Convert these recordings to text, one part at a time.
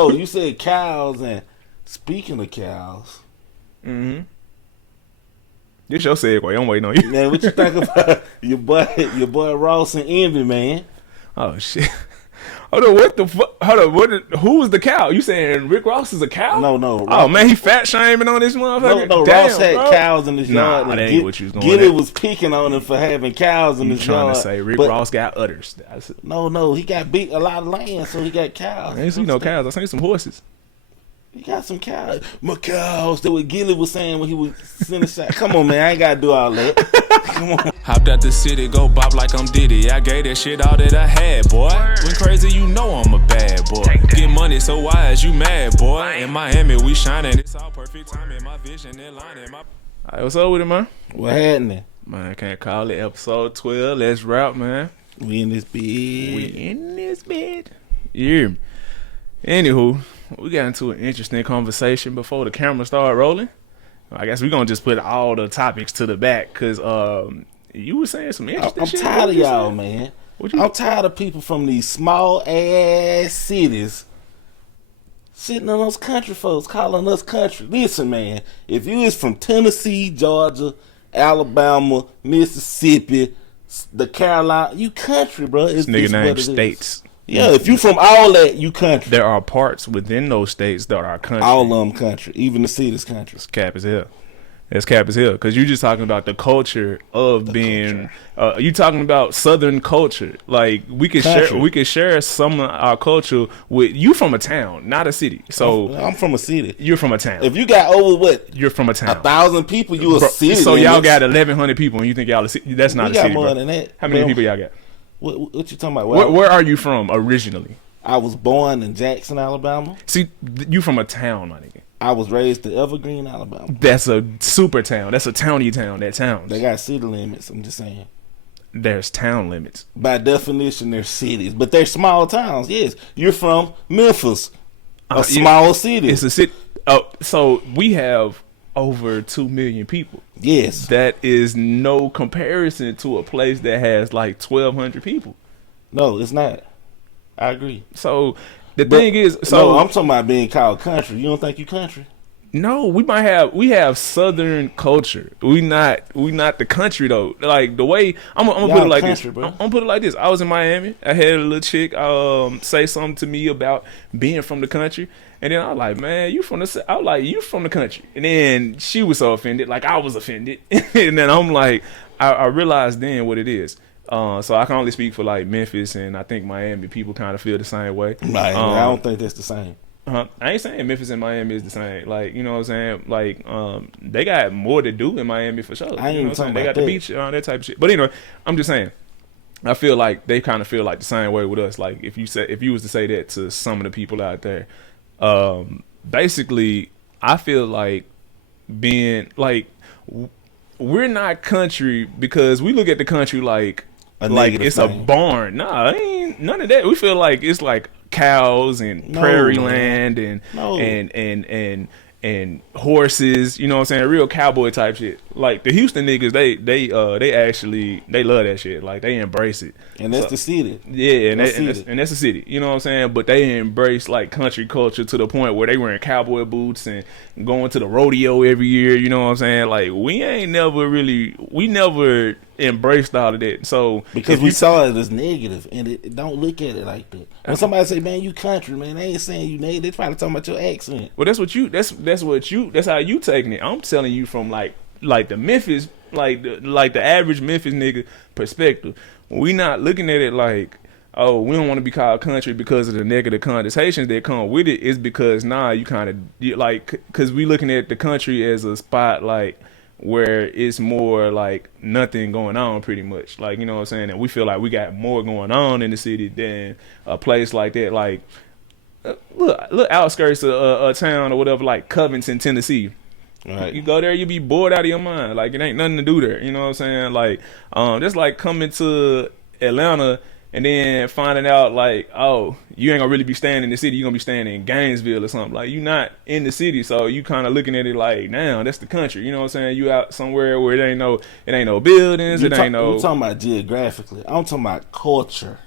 Oh, you said cows, and speaking of cows, Mm-hmm. This your segue. I'm waiting on you. man, what you think about your boy Ross and Envy, man? Oh shit. Hold on, what the fuck? Hold on, who was the cow? You saying Rick Ross is a cow? No. Oh man, he fat shaming on this motherfucker. No, Damn, Ross had bro. cows in his yard. Nah, And that ain't what you was going Gilly at. was picking on him for having cows in You his trying yard. to say Rick but Ross got udders? No, he got beat a lot of land, so he got cows. I ain't seen no cows. I seen some horses. He got some cows. My cows. That's what Gilly was saying when he was sending shot. Come on, man. I ain't got to do all that. Come on. Hopped out the city, go bop like I'm Diddy. I gave that shit all that I had, boy. When crazy, you know I'm a bad boy. Get money, so why is you mad, boy? In Miami, we shining. It's all perfect timing. My vision in line. All right, what's up with it, man? What happening? Man, I can't call it episode 12. Let's rap, man. We in this bed. We in this bed. You hear me? Anywho, we got into an interesting conversation before the camera started rolling. I guess we're going to just put all the topics to the back because you were saying some interesting shit. I'm tired of y'all, man. I'm tired of people from these small ass cities sitting on those country folks calling us country. Listen, man, if you is from Tennessee, Georgia, Alabama, Mississippi, the Carolina, you country, bro. This nigga named states. Yeah, if you from all that, you country. There are parts within those states that are country. All of them country, even the city's country. It's cap as hell. It's cap as hell because you're just talking about the culture of being. You talking about Southern culture. Like we can share some of our culture with you from a town, not a city. So I'm from a city. You're from a town. If you got over what? You're from a town. 1,000 people. You a city. So y'all got 1,100 people, and you think y'all a city? That's not a city. We got more than that. How many people y'all got? What you talking about? Where are you from originally? I was born in Jackson, Alabama. See, you from a town, my nigga. I was raised in Evergreen, Alabama. That's a super town. That's a towny town. That towns. They got city limits. I'm just saying. There's town limits. By definition, they're cities, but they're small towns. Yes, you're from Memphis, a small city. It's a city. Oh, so we have over 2 million people. Yes, that is no comparison to a place that has like 1,200 people. No, it's not. I agree. So the thing is, so no, I'm talking about being called country. You don't think you country? No, we have Southern culture. We not the country though. Like the way I'm gonna put it like country, this. I'm gonna put it like this. I was in Miami. I had a little chick say something to me about being from the country. And then I was like, man, you from the? I was like, you from the country? And then she was so offended, like I was offended. And then I'm like, I realized then what it is. So I can only speak for like Memphis, and I think Miami people kind of feel the same way. Right, I don't think that's the same. I ain't saying Memphis and Miami is the same. Like, you know what I'm saying? Like, they got more to do in Miami for sure. I ain't even talking They about got the beach, that type of shit. But anyway, I'm just saying. I feel like they kind of feel like the same way with us. Like if you was to say that to some of the people out there, basically, I feel like being like we're not country because we look at the country like it's a barn. Nah, ain't none of that. We feel like it's like cows and prairie land and horses, you know what I'm saying? Real cowboy type shit. Like the Houston niggas, they love that shit. Like they embrace it. And that's the city. Yeah, and that's the city. You know what I'm saying? But they embrace like country culture to the point where they wearing cowboy boots and going to the rodeo every year. You know what I'm saying? Like we never embraced all of that. So because we saw it as negative, and it don't look at it like that. When somebody say, "Man, you country," man, they ain't saying you negative. They probably talking about your accent. Well, that's how you taking it. I'm telling you from like the Memphis, like the average Memphis nigga perspective. We not looking at it like, oh, we don't want to be called country because of the negative connotations that come with it. It's because you kind of like because we looking at the country as a spot like where it's more like nothing going on pretty much. Like, you know what I'm saying? And we feel like we got more going on in the city than a place like that. Like, look outskirts of a town or whatever, like Covington, Tennessee. Right. You go there, you be bored out of your mind. Like, it ain't nothing to do there. You know what I'm saying? Like, just like coming to Atlanta and then finding out like, oh, you ain't gonna really be staying in the city. You're gonna be staying in Gainesville or something. Like, you not in the city, so you kind of looking at it like, now that's the country. You know what I'm saying? You out somewhere where it ain't no buildings. You talking about geographically. I'm talking about culture.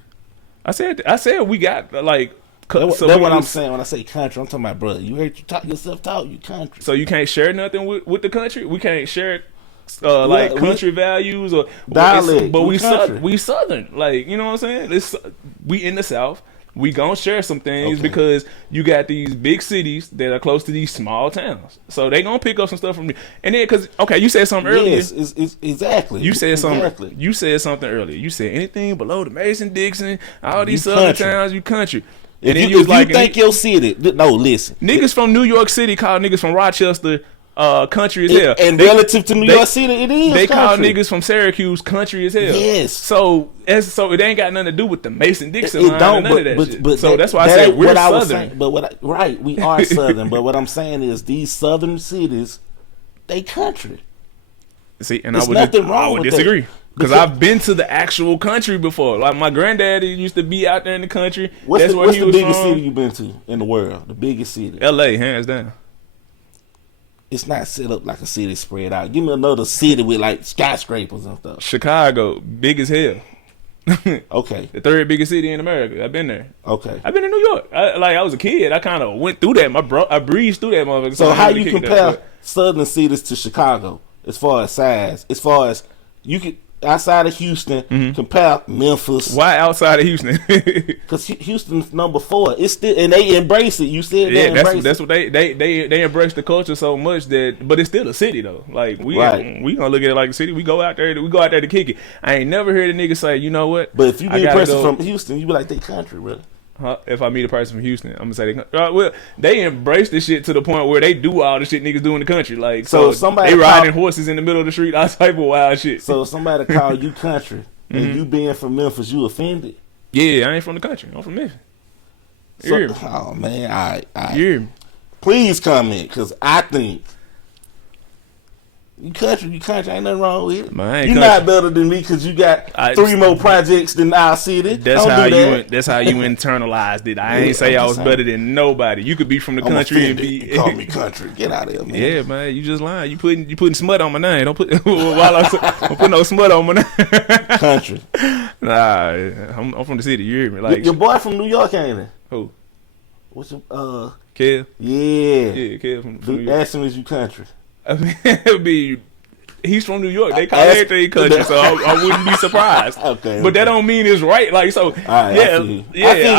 I said we got like That's what I'm saying when I say country. I'm talking about, brother. You heard you talk yourself talk. You country. So you can't share nothing with the country. We can't share like country values or dialect. But we southern. Like, you know what I'm saying? We in the South. We gonna share some things because you got these big cities that are close to these small towns. So they gonna pick up some stuff from me. And then, cause you said something earlier. Yes, exactly. You said something. Exactly. You said something earlier. You said anything below the Mason-Dixon, all these southern towns, you country. And then you think your city, no, listen. Niggas from New York City call niggas from Rochester country as hell. And relative to New York City, it is They country. call niggas from Syracuse country as hell. Yes. So it ain't got nothing to do with the Mason-Dixon line or none of that shit. But so that's why I said we're southern. Saying, we are southern. But what I'm saying is these southern cities, they country. See, and There's I would disagree. Because I've been to the actual country before. Like my granddaddy used to be out there in the country. What's the biggest city you've been to in the world? The biggest city? L.A., hands down. It's not set up like a city spread out. Give me another city with like skyscrapers and stuff. Chicago, big as hell. Okay. The third biggest city in America. I've been there. Okay. I've been in New York. I was a kid. I kind of went through that. I breezed through that motherfucker. So how you compare southern cities to Chicago as far as size? As far as you could outside of Houston, compare Memphis. Why outside of Houston? Because Houston's number 4. It's still, and they embrace it. You said that's what they embrace the culture so much but it's still a city though. Like we gonna look at it like a city. We go out there to kick it. I ain't never heard a nigga say, you know what? But if you meet a person from Houston, you be like, they country, really. If I meet a person from Houston, I'm gonna say they embrace this shit to the point where they do all the shit niggas do in the country. Like so they riding horses in the middle of the street, all type of wild shit. So if somebody call you country and you being from Memphis, you offended? Yeah, I ain't from the country. I'm from Memphis. Oh man, all right. Yeah. Please comment, because I think you country, ain't nothing wrong with it. Man, you not better than me because you got 3 more projects than our city. That's how you internalized it. I ain't say I was better than nobody. You could be from the country and be call me country. Get out of here, man. Yeah, man, you just lying. You putting smut on my name. Don't put don't put no smut on my name. Country. Nah, I'm from the city. You hear me? Like your boy from New York, ain't he? Who? What's your Kev? Yeah, Kev from New York. Ask him, is you country? I mean, it'll be. He's from New York. They call everything country, so I wouldn't be surprised. Okay, but that don't mean it's right. Like so, I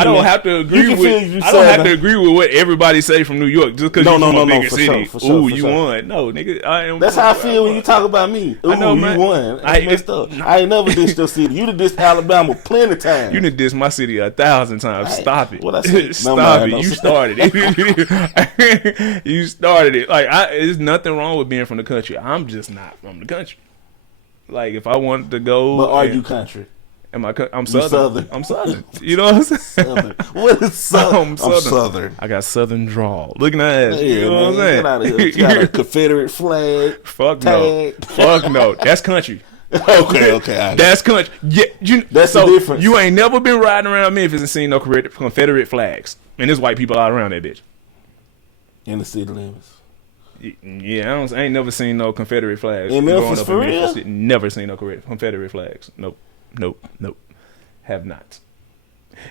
don't have to agree with. I don't have to agree with what everybody say from New York just because you're from a bigger city. Ooh, you won. No, nigga, I am. That's how I feel when you talk about me. Ooh, I know, man. You won. I messed up. I ain't never dissed your city. You done dissed Alabama plenty of times. You done dissed my city 1,000 times. Stop it. What I said? Stop it. You started it. You started it. Like there's nothing wrong with being from the country. I'm just not from the country. Like if I wanted to go, but are you country? I'm southern. I'm southern. You know what I'm saying? Southern. What is southern? I'm southern. I got southern drawl. Look at that ass. Yeah, you know what I'm saying? Get out of here. You got a Confederate flag. Fuck tag. No. Fuck no. That's country. Okay. That's country. Yeah, that's the difference. You ain't never been riding around Memphis and seen no Confederate flags, and there's white people all around that bitch. In the city limits. Yeah, I ain't never seen no Confederate flags. In Memphis, for real? Never seen no Confederate flags. Nope. Have not.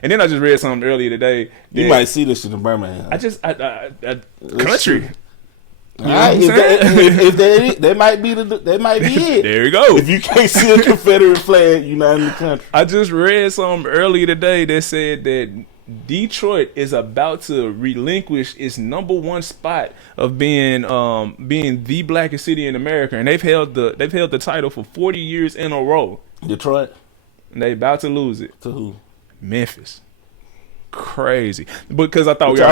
And then I just read something earlier today. You might see this shit in Birmingham. Country. Alright, if that might be it. There you go. If you can't see a Confederate flag, you're not in the country. I just read something earlier today that said that Detroit is about to relinquish its #1 spot of being the blackest city in America, and they've held the title for 40 years in a row. Detroit, and they about to lose it to who? Memphis. Crazy, because I thought we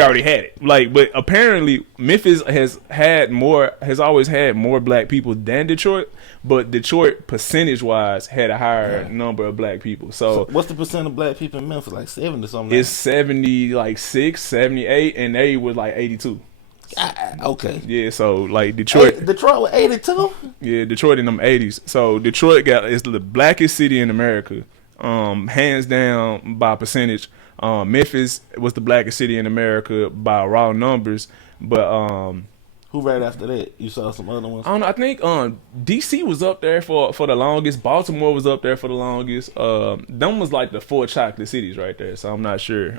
already had it. Like, but apparently Memphis has always had more black people than Detroit. But Detroit, percentage-wise, had a higher number of black people. So what's the percent of black people in Memphis? Like 70 or something? It's 76, 78, and they was like 82. Okay. Yeah, so like Detroit. Detroit was 82? Yeah, Detroit in them 80s. So Detroit is the blackest city in America, hands down by percentage. Memphis was the blackest city in America by raw numbers, but Who right after that? You saw some other ones? I don't know. I think DC was up there for the longest. Baltimore was up there for the longest. Them was like the 4 chocolate cities right there. So I'm not sure.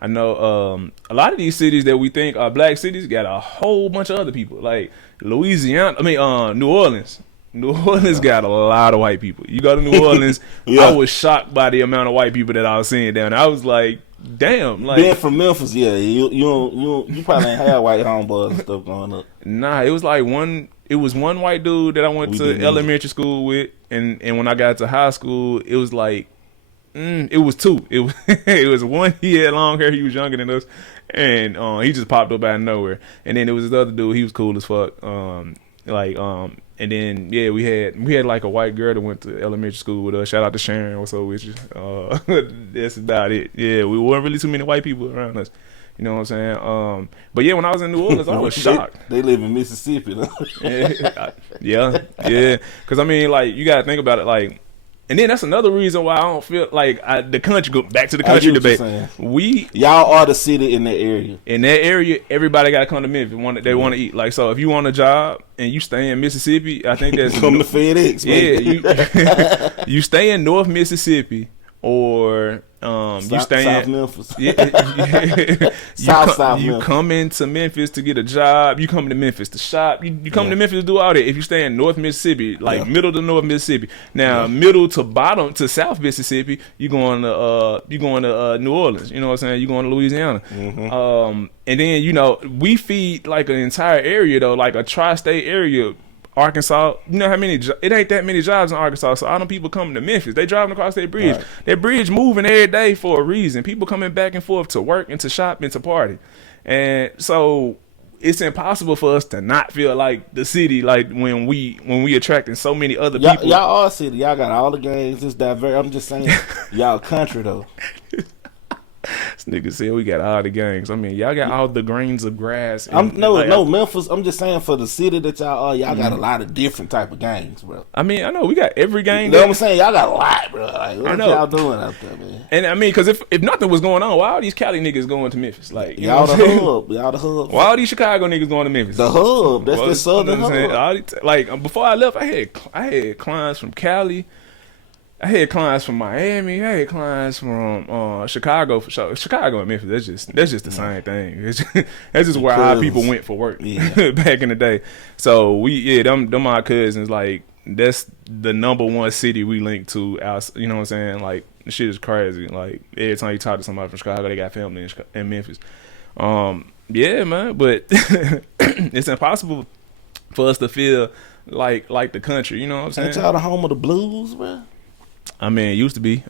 I know a lot of these cities that we think are black cities got a whole bunch of other people. Like Louisiana. I mean, New Orleans. New Orleans got a lot of white people. You go to New Orleans, I was shocked by the amount of white people that I was seeing down there. I was like, damn. Like, being from Memphis, yeah, you probably ain't had white homeboys and stuff going up. Nah, it was like one white dude that I went to elementary school with, and when I got to high school, it was like, it was 2. It was one, he had long hair, he was younger than us, and he just popped up out of nowhere. And then there was this other dude, he was cool as fuck. And then we had like a white girl that went to elementary school with us. Shout out to Sharon, what's up with you? That's about it. Yeah, we weren't really too many white people around us. You know what I'm saying? But yeah, when I was in New Orleans, I was shocked. They live in Mississippi, though. yeah. Because I mean, like, you gotta think about it, like. And then that's another reason why I don't feel like the country, go back to the country debate. Y'all are the city in that area. In that area, everybody got to come to Memphis. They want to eat. Like, so if you want a job and you stay in Mississippi, I think that's come to FedEx. Yeah, you stay in North Mississippi or you stay South in Memphis. You come into Memphis to get a job. You come to Memphis to shop. You come to Memphis to do all that. If you stay in North Mississippi, like middle to North Mississippi, now middle to bottom to South Mississippi, you going to New Orleans. You know what I'm saying? You going to Louisiana. Mm-hmm. And then we feed like an entire area though, like a tri-state area. Arkansas, you know how many? It ain't that many jobs in Arkansas, so all them people coming to Memphis. They driving across that bridge. Right. That bridge moving every day for a reason. People coming back and forth to work and to shop and to party, and so it's impossible for us to not feel like the city, like when we attracting so many other people. Y'all are city. Y'all got all the gangs. It's diverse. I'm just saying, y'all country though. This nigga said we got all the gangs. I mean, y'all got all the grains of grass. No, Memphis. I'm just saying for the city that y'all are, y'all got a lot of different type of gangs, bro. I mean, I know we got every gang. You know what I'm saying? Y'all got a lot, bro. Like, what y'all doing out there, man? And I mean, because if nothing was going on, why all these Cali niggas going to Memphis? Like, y'all the hub. Y'all the hub. Why all these Chicago niggas going to Memphis? The hub. That's the southern hub. Like before I left, I had clients from Cali. I had clients from Miami. I had clients from Chicago for sure. Chicago and Memphis. That's just the same thing. That's just where our people went for work back in the day. So them my cousins. Like that's the number one city we link to. You know what I'm saying? Like the shit is crazy. Like every time you talk to somebody from Chicago, they got family in Memphis. Yeah, man. But it's impossible for us to feel like the country. You know what I'm saying? Ain't y'all the home of the blues, man? I mean, it used to be.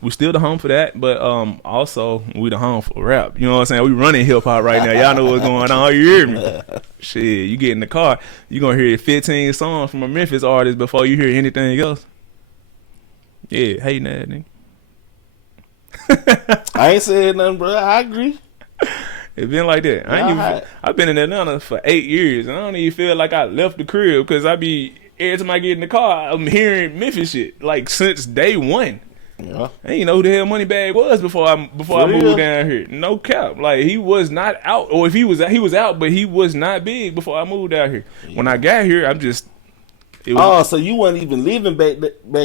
We still the home for that, but also we the home for rap. You know what I'm saying? We running hip hop right now. Y'all know what's going on. You hear me? Shit, you get in the car, you gonna hear 15 songs from a Memphis artist before you hear anything else. Yeah, hating that nigga. I ain't saying nothing, bro. I agree. It been like that. I've been in Atlanta for 8 years, and I don't even feel like I left the crib because every time I get in the car, I'm hearing Memphis shit like since day one. Yeah. I didn't know who the hell Moneybagg was before I moved down here. No cap. Like he was not out, or if he was out, but he was not big before I moved out here. Yeah. When I got here, so you weren't even living back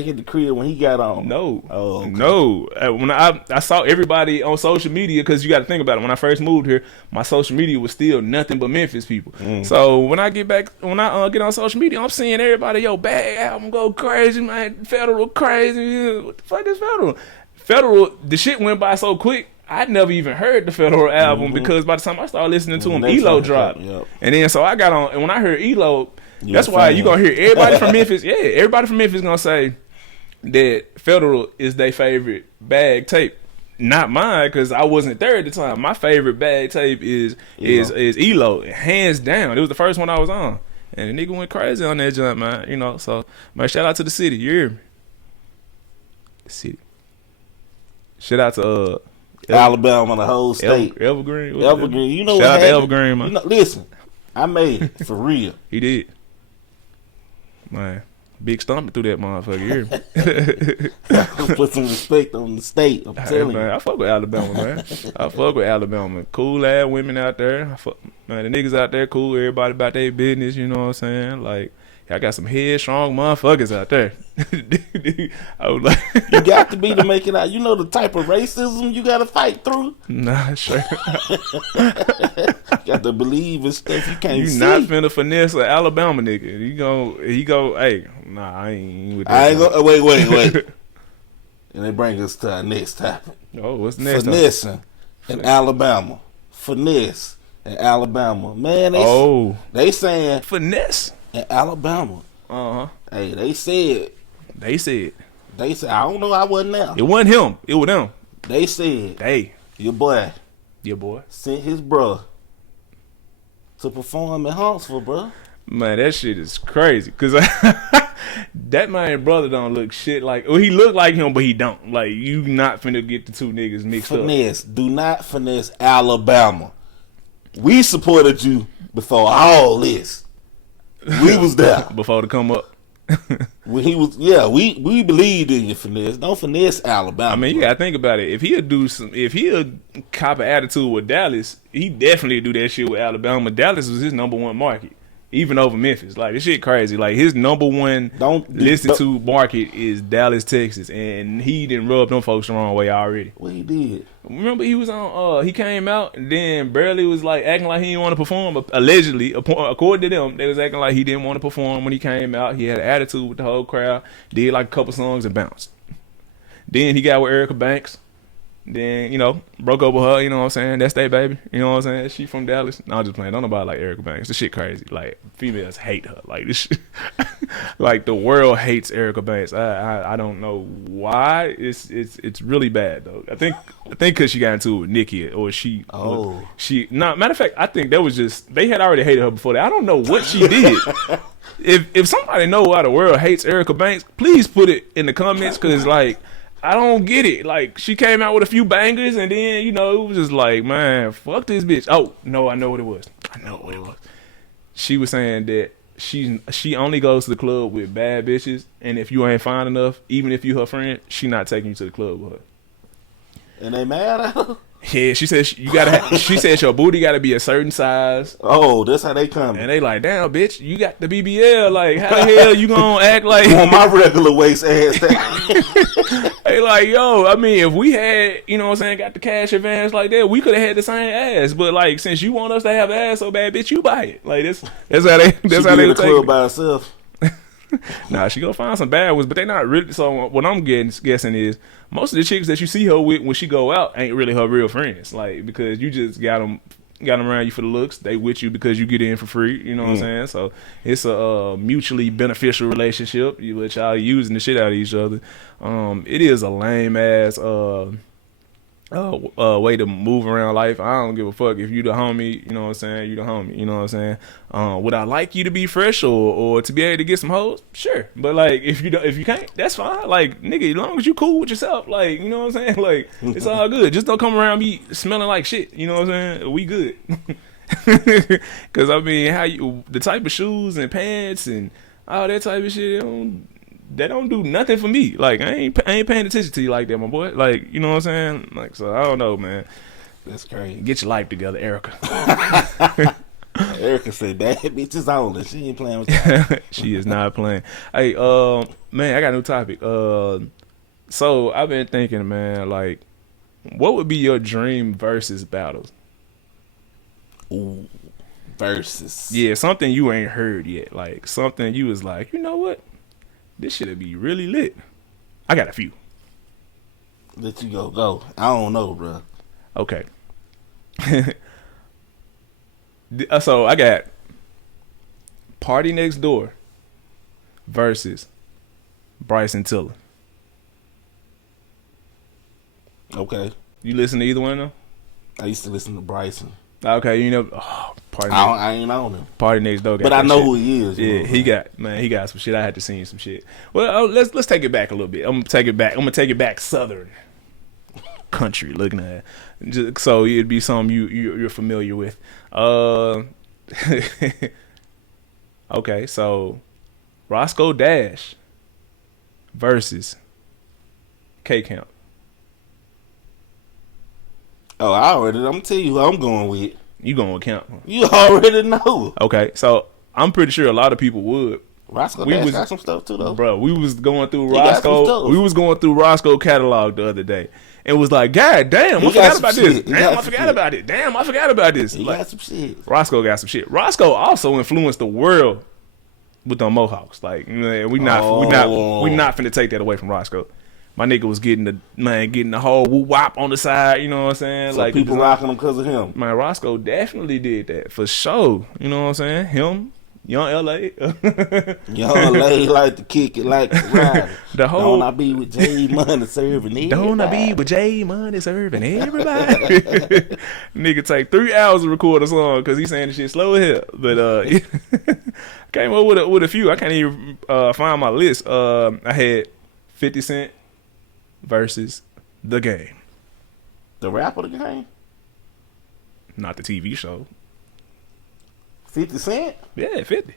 in the crib when he got on? No. Oh, okay. No. When I saw everybody on social media, because you got to think about it. When I first moved here, my social media was still nothing but Memphis people. So when I get on social media, I'm seeing everybody, Bag album go crazy, man. Federal crazy. What the fuck is Federal? Federal, the shit went by so quick. I'd never even heard the Federal album because by the time I started listening to him, ELO dropped. Yep. And then so I got on, and when I heard ELO, that's why you gonna hear everybody from Memphis. Yeah, everybody from Memphis gonna say that Federal is their favorite Bag tape. Not mine, because I wasn't there at the time. My favorite Bag tape is ELO, hands down. It was the first one I was on, and the nigga went crazy on that jump, man. You know, so man, shout out to the city. You hear me? The city. Shout out to Alabama, the whole state. Evergreen. You know, shout out to Evergreen, man. Listen, I made it for real. He did. Man, Big stomping through that motherfucker here. Put some respect on the state. I'm telling Man, you. I fuck with Alabama, man. I fuck with Alabama. Cool ass women out there. Man, the niggas out there cool. Everybody about their business. You know what I'm saying? Like, I got some headstrong motherfuckers out there. I was like, You got to be to make it out. You know the type of racism you got to fight through. nah, sure. Got to believe in stuff you can't You see. not finna finesse an Alabama nigga. He go, hey, nah, I ain't with that. I ain't go. Wait. And they bring us to our next topic. Oh, what's next? Finessing in Alabama. Finesse in Alabama. Man, they saying Finesse. in Alabama. Uh-huh. Hey, they said. They said. I don't know. I wasn't there. It wasn't him. It was them. They said. Hey. Your boy. Sent his bruh to perform in Huntsville, bruh. Man, that shit is crazy. Cause that man brother don't look shit like. Well, he look like him, but he don't. Like, you not finna get the two niggas mixed up. Finesse. Do not finesse Alabama. We supported you before all this. We was there Before to come up. when he was. Yeah, we believed in your finesse. Don't finesse Alabama. I mean, you gotta think about it. If he'll cop an attitude with Dallas, he definitely do that shit with Alabama. Dallas was his number one market, even over Memphis. Like, this shit crazy. Like, his number one to market is Dallas, Texas, and he didn't rub them folks the wrong way already. What he did? Remember, he was on. He came out and then barely was like acting like he didn't want to perform. Allegedly, according to them, they was acting like he didn't want to perform when he came out. He had an attitude with the whole crowd. Did like a couple songs and bounced. Then he got with Erica Banks. Then, you know, broke up with her, you know what I'm saying? That's their baby, you know what I'm saying? She from Dallas. No, I'm just playing. Don't nobody like Erica Banks. This shit crazy. Like, females hate her. Like, this shit, like, the world hates Erica Banks. I don't know why. It's really bad, though. I think because she got into it with Nikki, or she. Oh. Matter of fact, I think that was just, they had already hated her before that. I don't know what she did. If somebody know why the world hates Erica Banks, please put it in the comments, because, like, I don't get it. Like, she came out with a few bangers, and then, you know, it was just like, man, fuck this bitch. Oh, no, I know what it was. She was saying that she only goes to the club with bad bitches, and if you ain't fine enough, even if you her friend, she not taking you to the club with her. And they mad at her? Yeah, she said she said your booty gotta be a certain size. Oh, that's how they come. And they like, damn, bitch, you got the BBL. Like, how the hell you gonna act like on my regular waist ass? They like, yo, I mean, if we had, you know what I'm saying, got the cash advance like that, we could have had the same ass. But, like, since you want us to have ass so bad, bitch, you buy it. Like, that's how they in the take club it. by herself. Nah, she gonna find some bad ones, but they not really. So what I'm guessing is most of the chicks that you see her with when she go out ain't really her real friends. Like, because you just got them around you for the looks. They with you because you get in for free. You know what I'm saying? So it's a mutually beneficial relationship. Which y'all using the shit out of each other. It is a lame ass way to move around life. I don't give a fuck if you the homie, you know what I'm saying, you the homie, you know what I'm saying. Would I like you to be fresh or to be able to get some hoes? Sure. But, like, if you can't, that's fine. Like, nigga, as long as you cool with yourself, like, you know what I'm saying? Like, it's all good. Just don't come around me smelling like shit, you know what I'm saying? We good. Cause I mean, the type of shoes and pants and all that type of shit, that don't do nothing for me. Like, I ain't paying attention to you like that, my boy. Like, you know what I'm saying? Like, so I don't know, man. That's crazy. Get your life together, Erica. Erica said, "Bad bitches only." She ain't playing with that. She is not playing. Hey, man, I got a new topic. So I've been thinking, man, like, what would be your dream versus battles? Ooh, versus. Yeah, something you ain't heard yet. Like, something you was like, you know what? This shit'll be really lit. I got a few. Let you go. I don't know, bro. Okay. So I got Party Next Door versus Bryson Tiller. Okay. You listen to either one of them? I used to listen to Bryson. Okay, you know, I ain't on him. Party Next Door, but I know who he is. Yeah, he got some shit. I had to see some shit. Well, let's take it back a little bit. I'm gonna take it back southern country. Looking at it. So it'd be something you're familiar with. Okay, so Roscoe Dash versus K Camp. Oh, I'm gonna tell you who I'm going with. You going with Camp? You already know. Okay, so I'm pretty sure a lot of people would. Roscoe Dash got some stuff too, though. Bro, we was going through Roscoe. We was going through Roscoe catalog the other day. It was like, God damn, I forgot about this. Damn, I forgot about it. Damn, I forgot about this. He got some shit. Roscoe got some shit. Roscoe also influenced the world with the Mohawks. Like, man, we not finna take that away from Roscoe. My nigga was getting the whole woo wop on the side. You know what I'm saying? So like people rocking him because of him. Man, Roscoe definitely did that for sure. You know what I'm saying? Him. Young LA. Young LA like to kick it like to ride. Don't I be with J Money serving everybody? Don't I be with J Money serving everybody? Nigga take 3 hours to record a song because he's saying the shit slow as hell. But came up with a few. I can't even find my list. I had 50 Cent versus The Game. The rapper The Game? Not the TV show. 50 Cent? Yeah, 50.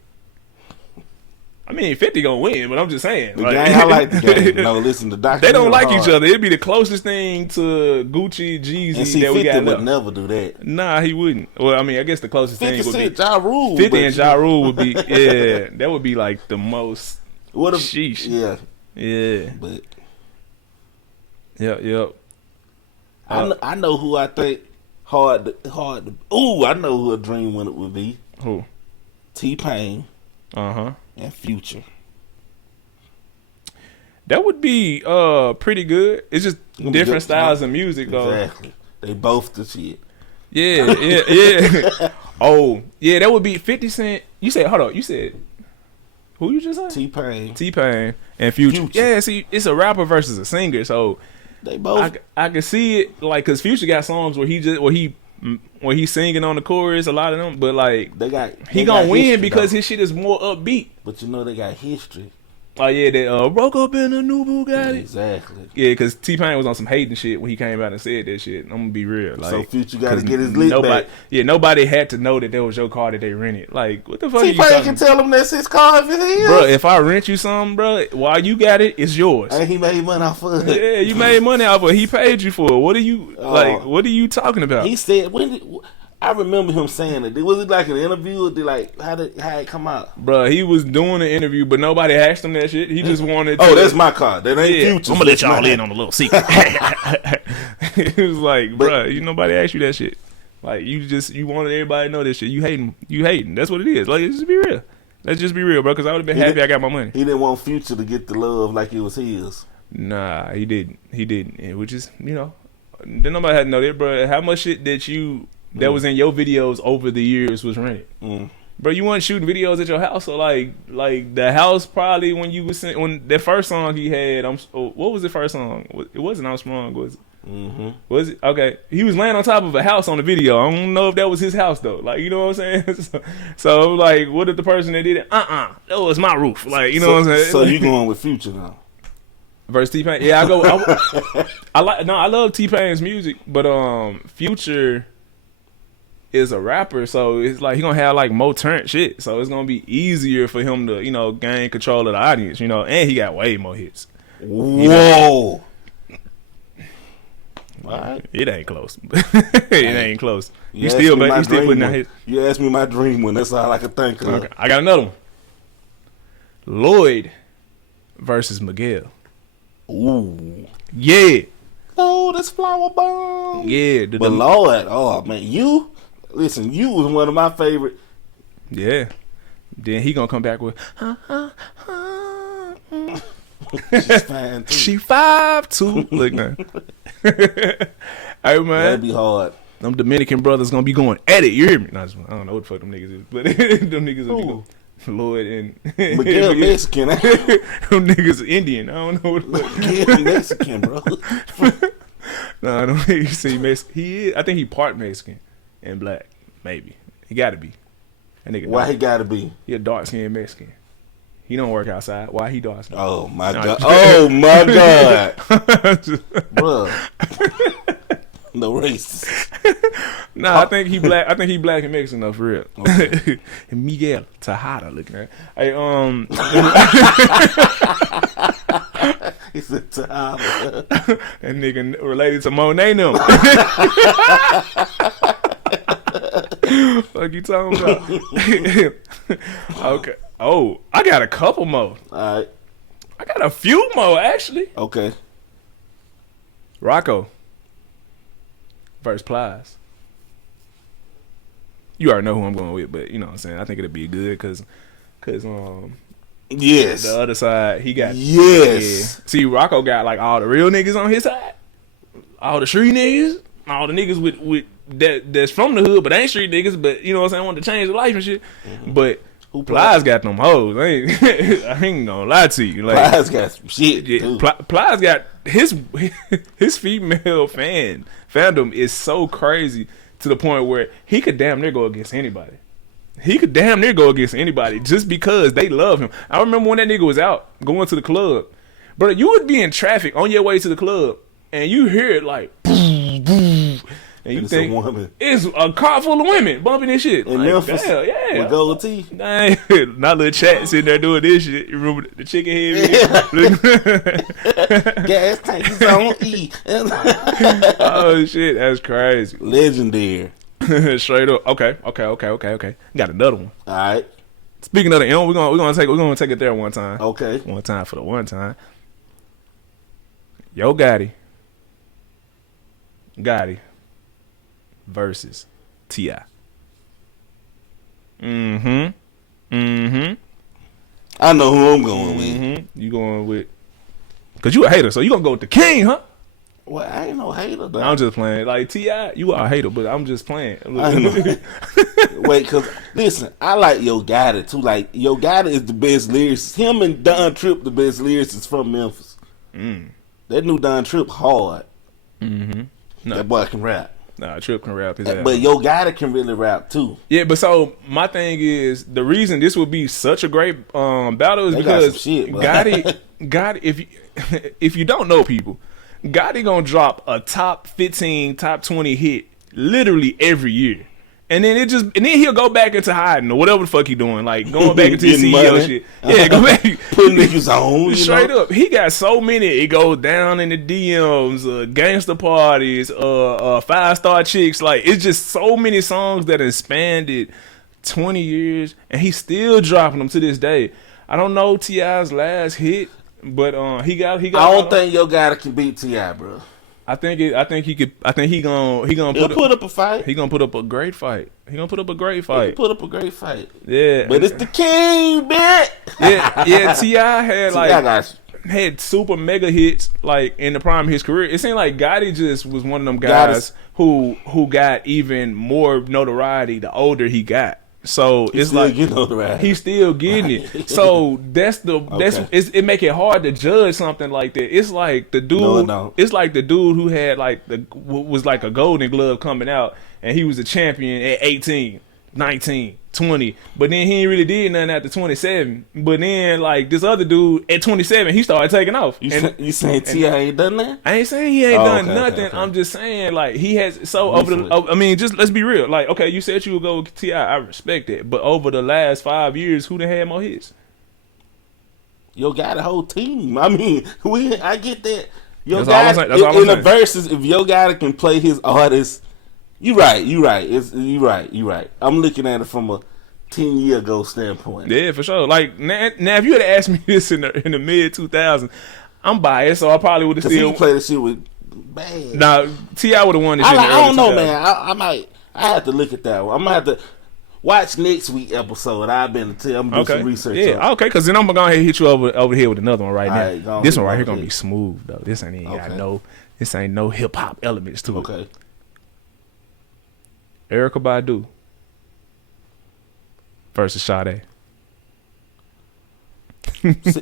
I mean, 50 gonna win, but I'm just saying. The Game, I like The Game. No, listen, the Dr. They don't like hard. each other. It'd be the closest thing to Gucci, Jeezy and see, that we got 50 would left. never do that. Nah, he wouldn't. Well, I mean, I guess the closest 50 thing would Cent, be Ja Rule. 50 and Ja Rule would be, yeah, that would be like the most. What if, sheesh. Yeah. Yeah. But. Yep. I know who I think hard to. Ooh, I know who a dream winner would be. Who? T-Pain. Uh-huh. And Future. That would be pretty good. It's just different styles of music, though. Exactly. They both the shit. Yeah. Oh, yeah, that would be 50 Cent. You said, hold on, you said, who you just said? T-Pain and Future. Yeah, see, it's a rapper versus a singer, so they both. I can see it, like, because Future got songs where he's singing on the chorus, a lot of them, but like he gonna win because his shit is more upbeat. But you know they got history. Oh yeah, they broke up in a new Bugatti. Exactly. Yeah, because T-Pain was on some hating shit when he came out and said that shit. I'm gonna be real. Like, so Future got to get his lick back. Yeah, nobody had to know that was your car that they rented. Like, what the fuck? T-Pain can tell him that's his car if it is. Bro, if I rent you something, bro, while you got it, it's yours. And he made money off of it. Yeah, you made money off of it. He paid you for it. What are you like? What are you talking about? He said I remember him saying it. Was it like an interview? Or how it come out? Bro, he was doing an interview, but nobody asked him that shit. He just wanted to. Oh, that's my car. That ain't Future. I'm going to let y'all in on a little secret. It was like, bro, nobody asked you that shit. Like, you wanted everybody to know that shit. You hating. That's what it is. Like, let's just be real. Let's just be real, bro, because I would have been happy I got my money. He didn't want Future to get the love like it was his. Nah, he didn't. Which is, then nobody had to know that, bro. How much shit that was in your videos over the years was rented. Bro, you weren't shooting videos at your house, so like the house probably when that first song he had, what was the first song? It wasn't I'm Strong, was it? Mm-hmm. Was it? Okay, he was laying on top of a house on the video. I don't know if that was his house though. Like, you know what I'm saying? so like, what if the person that did it? That was my roof. Like, you know what I'm saying? So you going with Future now? Versus T-Pain? Yeah, I love T-Pain's music, but Future is a rapper, so it's like he gonna have like more turnt shit, so it's gonna be easier for him to gain control of the audience, and he got way more hits. Whoa. Alright. It ain't close. It ain't close. You still putting out hits. You asked me my dream one. That's all I could think of. Okay. I got another one. Lloyd versus Miguel. Ooh. Yeah. Oh, this flower bomb. Yeah. But Lloyd, oh man, you was one of my favorite. Yeah. Then he gonna come back with She's fine too. She 5'2". Look now. Hey man, that'd be hard. Them Dominican brothers gonna be going at it. You hear me? I don't know what the fuck them niggas is, but them niggas will be going. Lloyd and Miguel Mexican. Them niggas Indian. I don't know what the fuck. Miguel Mexican, bro. No, I don't think he see Mexican. He is. I think he part Mexican and black. Maybe he got to be. That nigga. Why he got to be? He a dark skinned Mexican. He don't work outside. Why he dark skinned? Oh my god. Oh my god. Bro. No racist. Nah, I think he black. I think he black and Mexican though, for real. Okay. Miguel Tejada looking at. Hey, He said Tejada. that nigga related to Monet them. What you talking about? Okay. Oh, I got a couple more. All right. I got a few more actually. Okay. Rocco versus Plies. You already know who I'm going with, but you know what I'm saying. I think it'll be good because yes, the other side he got yes. Yeah. See, Rocco got like all the real niggas on his side, all the street niggas, all the niggas with that's from the hood but ain't street niggas, but you know what I'm saying, want to change their life and shit. Mm-hmm. But who Plies got them hoes. I ain't gonna lie to you. Like, Plies got some shit. Yeah, Plies got his female fandom is so crazy to the point where he could damn near go against anybody. Just because they love him. I remember when that nigga was out going to the club, bro. You would be in traffic on your way to the club and you hear it like boom, boom. And you think it's a car full of women bumping this shit. In like, Memphis, yeah. With gold teeth. Nah, not little chat sitting there doing this shit. You remember the chicken head? Gas tank is on E. Oh shit, that's crazy. Legendary. Straight up. Okay. Got another one. All right. Speaking of the M, we're gonna take it there one time. Okay. One time for the one time. Yo Gotti versus T.I. I know who I'm going with. You going with? Cause you a hater, so you gonna go with the king, huh? Well, I ain't no hater, though. I'm just playing. Like T.I., you are a hater, but I'm just playing. Wait, cause listen, I like Yo Gotti too. Like Yo Gotti is the best lyricist. Him and Don Tripp the best lyricists from Memphis. That new Don Tripp hard. No. That boy can rap. Nah, Tripp can rap his ass. But Yo Gotti can really rap too. Yeah, but so my thing is the reason this would be such a great battle is because Gotti, if you don't know people, Gotti gonna drop a top 15, top 20 hit literally every year. And then he'll go back into hiding or whatever the fuck he doing, like going back into his CEO shit. Yeah, go back, putting niggas on. Straight up, he got so many. It goes down in the DMs, gangster parties, 5-star chicks. Like it's just so many songs that expanded 20 years, and he's still dropping them to this day. I don't know T.I.'s last hit, but he got. I don't think Yo Gotti can beat T.I., bro. I think he could. I think he gonna put up a fight. He gonna put up a great fight. He put up a great fight. Yeah, but it's the king, bitch. Yeah. T.I. had super mega hits like in the prime of his career. It seemed like Gotti just was one of them guys who got even more notoriety the older he got. So it's like he's still getting it. So it make it hard to judge something like that. It's like the dude. No. It's like the dude who had was like a Golden Glove coming out, and he was a champion at 18, 19, 20. But then he ain't really did nothing after 27. But then like this other dude at 27, he started taking off. You saying T.I. ain't done that? I ain't saying he ain't done nothing. Okay. I'm just saying like he has. So just let's be real. Like okay, you said you would go with T.I. I respect that. But over the last 5 years, who done had more hits? Yo got a whole team. I mean, I get that. Yo got in the verses. If Yo Gotti can play his artist. You right. You right. I'm looking at it from a 10-year ago standpoint. Yeah, for sure. Like now if you had asked me this in the mid 2000s, I'm biased, so I probably would have still played the shit with bad. Nah, T.I. would have won this shit. I don't know, man. I have to look at that one. I'm gonna have to watch next week's episode. I'm gonna do some research. Yeah, okay, because then I'm gonna hit you over here with another one now. Right, this one right here gonna be smooth though. This ain't no hip hop elements to it. Okay. Erykah Badu versus Sade.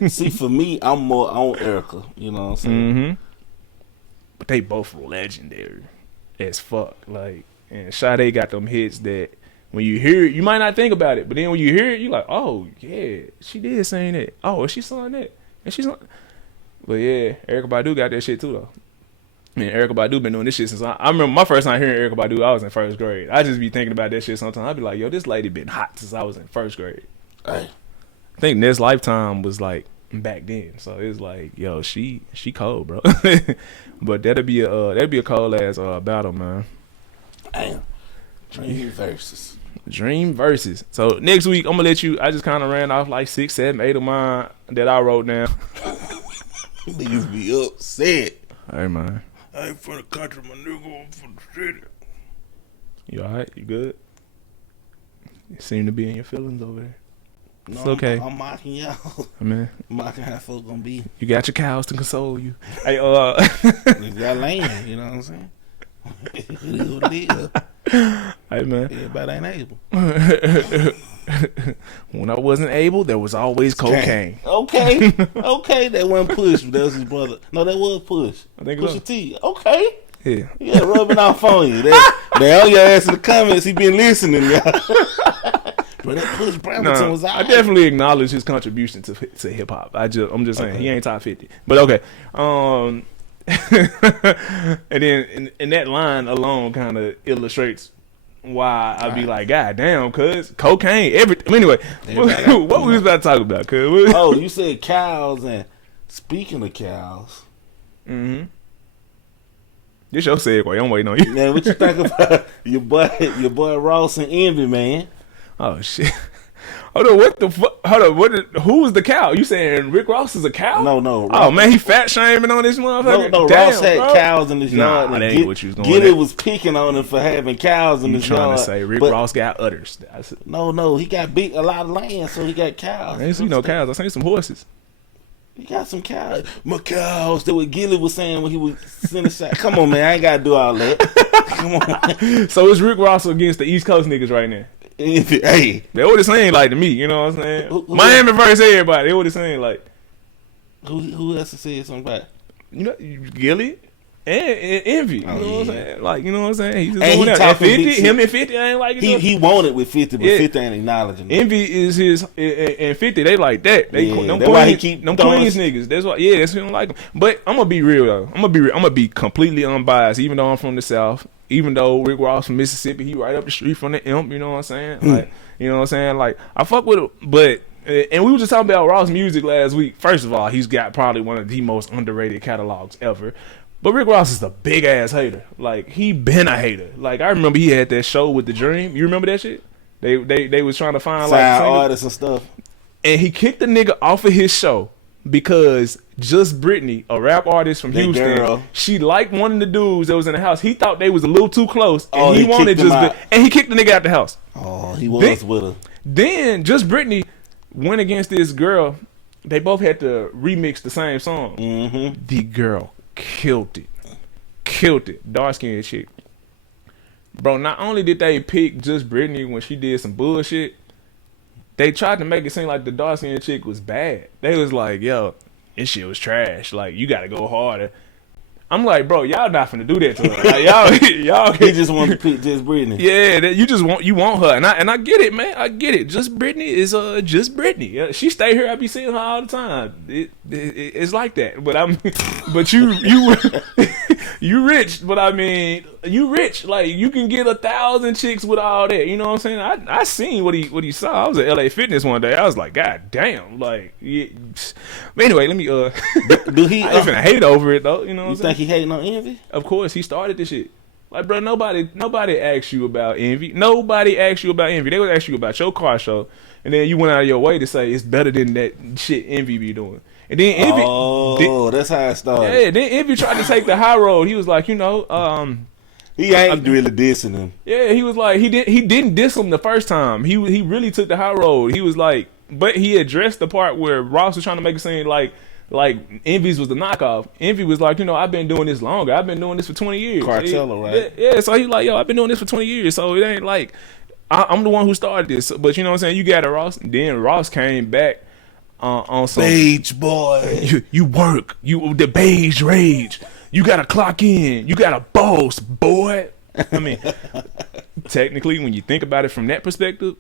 see, for me, I'm more on Erykah. You know what I'm saying? But they both legendary as fuck. Like, and Sade got them hits that when you hear it, you might not think about it, but then when you hear it, you like, oh yeah, she did sing that. Oh, she sung that, and she's. But yeah, Erykah Badu got that shit too though. Man, Erykah Badu been doing this shit since I remember my first time hearing Erykah Badu. I was in first grade. I just be thinking about that shit sometimes. I'd be like, yo, this lady been hot since I was in first grade. Hey. I think Next Lifetime was like back then, so it's like, yo, she cold, bro. But that'd be a cold ass battle, man. Damn. Dream versus. So next week I'm gonna let you. I just kind of ran off like 6, 7, 8 of mine that I wrote down. Niggas be upset. Hey man, I ain't from the country, my nigga. I'm from the city. You alright? You good? You seem to be in your feelings over there. No, It's okay. I'm mocking y'all. I mean, I'm mocking how folks gonna be. you got your cows to console you. Hey, Niggas got land, you know what I'm saying? It is what it is. Hey man, Everybody ain't able. when I wasn't able, there was always cocaine. Okay. That wasn't Push. That was his brother. No, that was Push. I think Push so. your T. Okay. Yeah. Yeah, rubbing off on you. They on your ass in the comments. He been listening, y'all. But that Push Brampton was out. I definitely acknowledge his contribution to hip hop. I'm just saying he ain't top 50. But okay. And then in that line alone kind of illustrates why I'd be like, God damn, cuz cocaine, everything. Anyway, what we was about to talk about, cuz? Oh, you said cows, and speaking of cows, This your segue. I'm waiting on you. man, what you think about your boy Ross and Envy, man? Oh shit. Hold on, what the fuck? Hold on, who was the cow? You saying Rick Ross is a cow? No. Oh man, he fat shaming on this motherfucker. No, damn, Ross had bro. cows in his yard. That and ain't what you was going Gilly at. was picking on him for having cows in You his trying yard. to say Rick but Ross got udders? No, he got a lot of land, so he got cows. I ain't seen no cows. I seen some horses. He got some cows. My cows. That's what Gilly was saying when he was sending shot. Come on, man. I ain't got to do all that. Come on. So it's Rick Ross against the East Coast niggas right now. Hey. They what it saying like to me, you know what I'm saying? Who Miami versus everybody. They what it saying like. Who else to say something about? You know, Gilly and Envy. You know what I'm saying? Like, you know what I'm saying? He's just And going he out. At talking 50, big him shit. and 50 ain't like it. He wanted with 50, but Yeah. 50 ain't acknowledging it. Envy is his and 50. They like that. They Yeah, them that's why he Queens, keep them throwing- Queens niggas. That's why. Yeah, that's why I don't like them. But I'm gonna be real though. I'm gonna be completely unbiased. Even though I'm from the South. Even though Rick Ross from Mississippi, he right up the street from the Imp. You know what I'm saying? Like, you know what I'm saying? Like, I fuck with it, but. And we were just talking about Ross music last week. First of all, he's got probably one of the most underrated catalogs ever. But Rick Ross is a big ass hater. Like, he been a hater. Like, I remember he had that show with The Dream. You remember that shit? They was trying to find like Side singles. artists and stuff. And he kicked the nigga off of his show because Just Brittany, a rap artist from That Houston, girl. she liked one of the dudes that was in the house. He thought they was a little too close, and Oh, he he wanted kicked him Just out. and he kicked the nigga out the house. Oh, he was Then- with her. Then Just Brittany went against this girl. They both had to remix the same song. Mm-hmm. The girl killed it. Dark skinned chick. Bro, not only did they pick Just Brittany when she did some bullshit, they tried to make it seem like the dark skinned chick was bad. They was like, yo, this shit was trash. Like, you gotta go harder. I'm like, bro, y'all not finna do that to her. Like, y'all He just wanted to pick Just Brittany. yeah, you want her, and I get it, man. I get it. Just Brittany is just Brittany. Yeah, she stay here. I be seeing her all the time. It's like that. But but you you rich. But I mean, you rich. Like, you can get 1,000 chicks with all that. You know what I'm saying? I seen what he saw. I was at LA Fitness one day. I was like, God damn. Like, yeah. But anyway, let me Do he? I ain't finna hate over it though. You know what You I'm saying? think he hating on Envy? Of course, he started this shit. Like, bro, nobody asked you about Envy. Nobody asked you about Envy. They would ask you about your car show, and then you went out of your way to say it's better than that shit Envy be doing. And then Envy, That's how it started. yeah, then Envy tried to take the high road. He was like, you know, He ain't really dissing him. yeah, he was like, he didn't diss him the first time. He really took the high road. He was like, but he addressed the part where Ross was trying to make it seem like Envy's was the knockoff. Envy was like, you know, I've been doing this longer. I've been doing this for 20 years. Cartello, right? Yeah, so he's like, yo, I've been doing this for 20 years. So it ain't like, I'm the one who started this. But you know what I'm saying? You got it, Ross. Then Ross came back on some. Beige boy. You work. You the beige rage. You got to clock in. You got a boss, boy. I mean, technically, when you think about it from that perspective,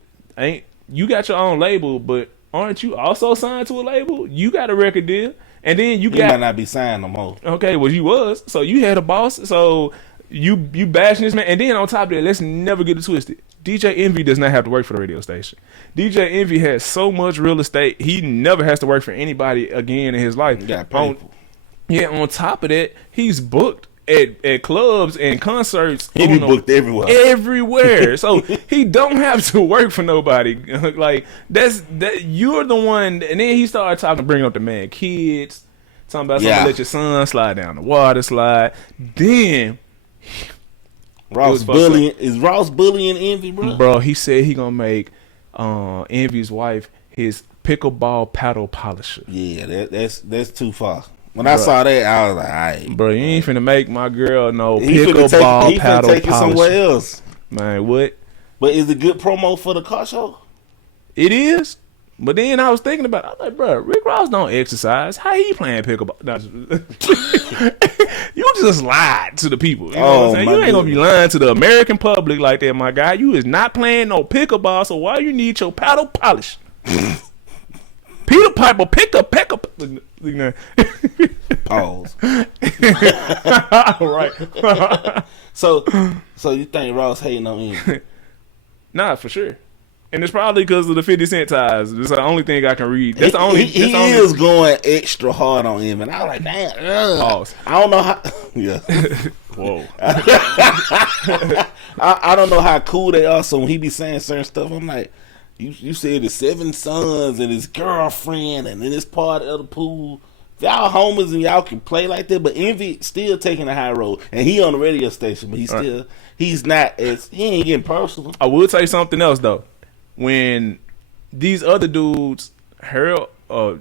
you got your own label, but aren't you also signed to a label? You got a record deal. And then you He got might not be signed no more. okay, well you was. So you had a boss. So you bashing this man. And then on top of that, let's never get it twisted. DJ Envy does not have to work for the radio station. DJ Envy has so much real estate. He never has to work for anybody again in his life. Got people. On top of that, he's booked at clubs and concerts. He be booked everywhere. Everywhere. So he don't have to work for nobody. Like that. You're the one. And then he started bringing up the man kids, talking about something let your son slide down the water slide. Then Ross bullying Envy, bro. Bro, he said he gonna make Envy's wife his pickleball paddle polisher. Yeah, that's too far. When I saw that, I was like, all right. Bro, you ain't finna make my girl no pickleball paddle take it polisher. somewhere else. Man, what? But is it good promo for the car show? It is. But then I was thinking about it. I was like, bro, Rick Ross don't exercise. How he playing pickleball? No, you just lied to the people. You know what I'm saying? You ain't gonna be lying to the American public like that, my guy. You is not playing no pickleball, so why you need your paddle polish? Peter Piper pick up. Pause. Right. So you think Ross hating on him? Nah, for sure. And it's probably because of the 50 Cent ties. That's the only thing I can read. That's the only. He is going extra hard on him, and I was like, damn. Pause. I don't know how. Yeah. Whoa. I don't know how cool they are. So when he be saying certain stuff, I'm like, you said his 7 sons and his girlfriend, and then this part of the pool. Y'all homies and y'all can play like that, but Envy still taking a high road, and he on the radio station, but he's not as he ain't getting personal. I will tell you something else though. When these other dudes, Harold, what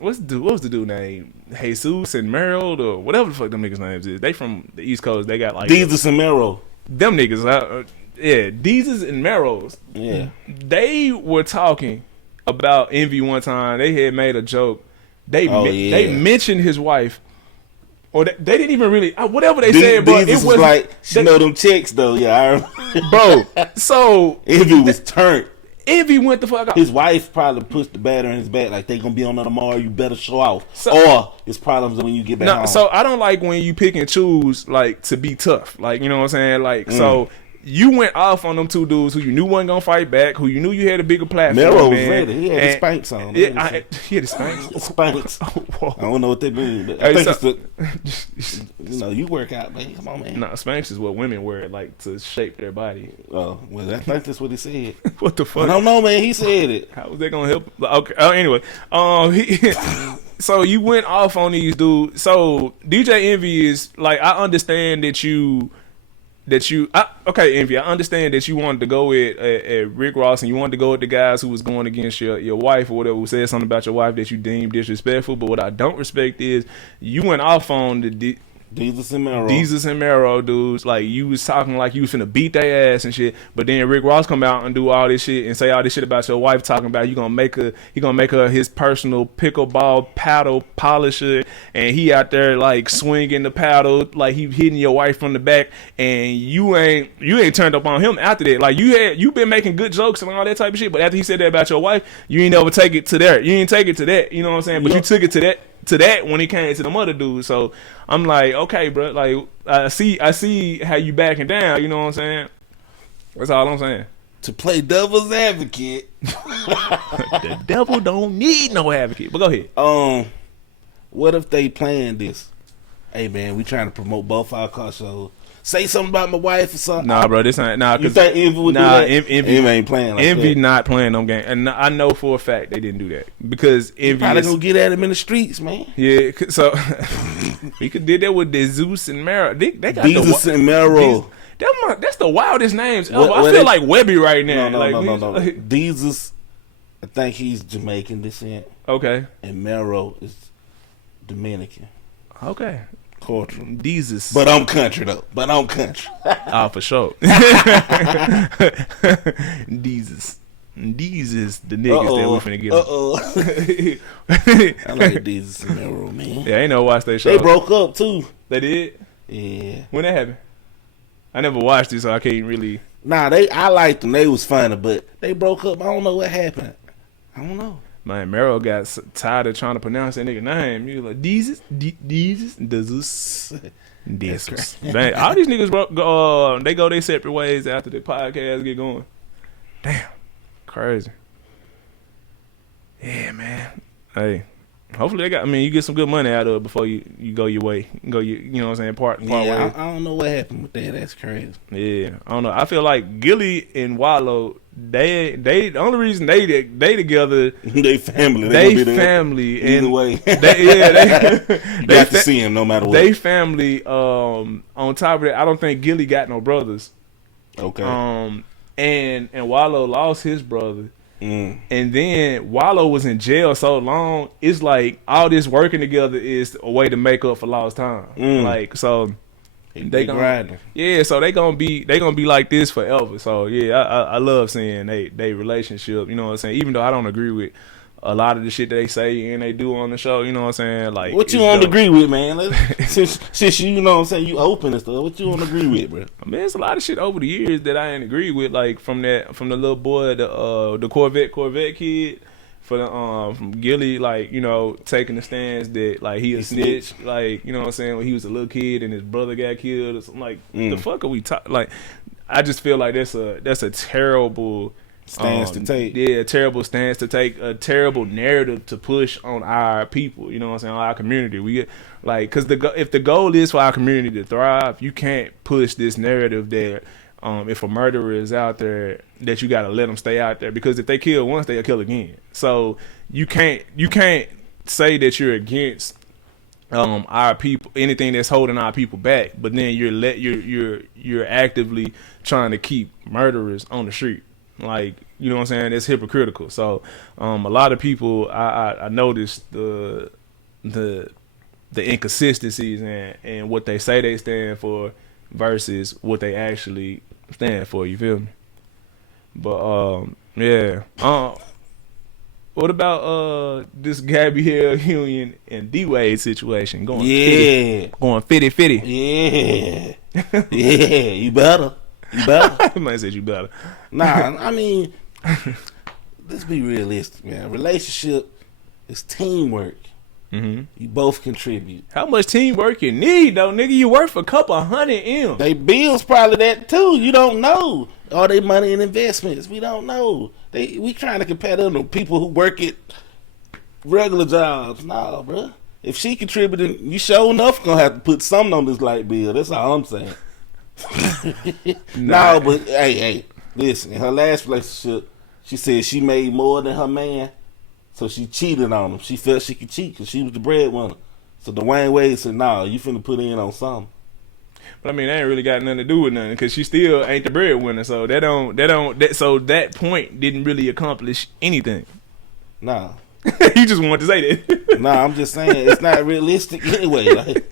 was the dude name? Jesus and Merrill or whatever the fuck them niggas' names is. They from the East Coast. They got like Jesus and Merrill. Them niggas. Yeah, Jesus and Merrills. Yeah, they were talking about Envy one time. They had made a joke. They mentioned his wife, or they didn't even really whatever they said, but it was like she know them chicks though. Yeah, I remember. Bro. So Envy was turned. Envy went the fuck out. His wife probably pushed the batter in his back, like they gonna be on there tomorrow. You better show off, or it's problems when you get back home. So I don't like when you pick and choose like to be tough, like you know what I'm saying, like so. You went off on them two dudes who you knew wasn't gonna fight back, who you knew you had a bigger platform. Mero was ready. He had his Spanx on. He had his Spanx. Spanx. Oh, I don't know what they mean, but I think it's you work out, man. Come on, man. Nah, Spanx is what women wear, like to shape their body. Oh, well, I think that's what he said. What the fuck? I don't know, man. He said it. How was that gonna help? Okay. Anyway, so you went off on these dudes. So DJ Envy is like, I understand that you. Okay, Envy, I understand that you wanted to go with Rick Ross and you wanted to go with the guys who was going against your wife or whatever, who said something about your wife that you deemed disrespectful. But what I don't respect is you went off on the Jesus and Mero dudes, like you was talking like you was finna beat their ass and shit, but then Rick Ross come out and do all this shit and say all this shit about your wife, talking about he gonna make her his personal pickleball paddle polisher, and he out there like swinging the paddle like he hitting your wife from the back, and you ain't turned up on him after that. Like you been making good jokes and all that type of shit, but after he said that about your wife, you ain't never take it to there. You ain't take it to that. You know what I'm saying? But you took it to that when he came to the mother dude. So I'm like, okay, bro, like I see how you backing down, you know what I'm saying? That's all I'm saying. To play devil's advocate. The devil don't need no advocate. But go ahead. What if they playing this? Hey man, we trying to promote both our car shows. Say something about my wife or something. Nah, bro, this ain't you think Envy would do that? Envy ain't playing like Envy that. Not playing no game. And I know for a fact they didn't do that. Because Envy probably gonna get at him in the streets, man. Yeah, so we could did that with Jesus and Mero. They got Jesus and Mero. That's the wildest names ever. I feel like Webby right now. No. Jesus, I think he's Jamaican descent. Okay. And Mero is Dominican. Okay. Cultural. Jesus. But I'm country though. For sure. Jesus. These is the niggas that we finna get. I like Jesus and Mero, man. Yeah, ain't no watch they show. They broke up too. They did? Yeah. When that happened? I never watched it, so I can't really. Nah, I liked them. They was funny, but they broke up. I don't know what happened. I don't know. Man, Mero got tired of trying to pronounce that nigga name. He was like, Jesus. Man, all these niggas, they go their separate ways after the podcast get going. Damn. Crazy. Yeah, man. Hey. Hopefully you get some good money out of it before you go your way. You know what I'm saying? Part yeah, way. I don't know what happened with that. That's crazy. Yeah, I don't know. I feel like Gilly and Wallow, they the only reason they together. They family. They family. Either and way. They got to see him no matter what. They family. On top of that, I don't think Gilly got no brothers. Okay. And Wallow lost his brother. Mm. And then Wallow was in jail so long, it's like all this working together is a way to make up for lost time. Like, so they gonna, yeah, so they gonna be like this forever. So yeah, I love seeing they relationship. You know what I'm saying? Even though I don't agree with a lot of the shit that they say and they do on the show. You know what I'm saying? Like, what you want to agree with, man? Since you know what I'm saying, you open and stuff. What you want to agree with, bro? I mean, there's a lot of shit over the years that I ain't agree with. Like from the little boy, the Corvette kid. From Gilly, like, you know, taking the stance that like he a snitch, like, you know what I'm saying, when he was a little kid and his brother got killed or something. Like, the fuck are we talking? Like, I just feel like that's a terrible stance to take. Yeah, a terrible stance to take, a terrible narrative to push on our people. You know what I'm saying, on our community. We get like, because if the goal is for our community to thrive, you can't push this narrative that if a murderer is out there, that you gotta let them stay out there, because if they kill once, they'll kill again. So you can't say that you're against our people, anything that's holding our people back, but then you're actively trying to keep murderers on the street. Like, you know what I'm saying? It's hypocritical. So a lot of people, I noticed the inconsistencies and what they say they stand for versus what they actually stand for. You feel me? But yeah. What about this Gabby Hill Union and D-Wade situation going? Yeah, going 50-50. Yeah, yeah. You better. I might say you better. Nah, I mean, let's be realistic, man. Relationship is teamwork. Mm-hmm. You both contribute. How much teamwork you need, though, nigga? You work for a couple $100 M. They bills probably that too. You don't know. All they money and investments. We don't know. We trying to compare them to people who work at regular jobs. Nah, bro. If she contributing, you sure enough gonna have to put something on this light bill. That's all I'm saying. No, but hey, listen. In her last relationship, she said she made more than her man. So she cheated on him. She felt she could cheat because she was the breadwinner. So Dwayne Wade said, "Nah, you finna put in on something." But I mean, that ain't really got nothing to do with nothing, because she still ain't the breadwinner. So so that point didn't really accomplish anything. Nah. You just wanted to say that. Nah, I'm just saying it's not realistic anyway. Like,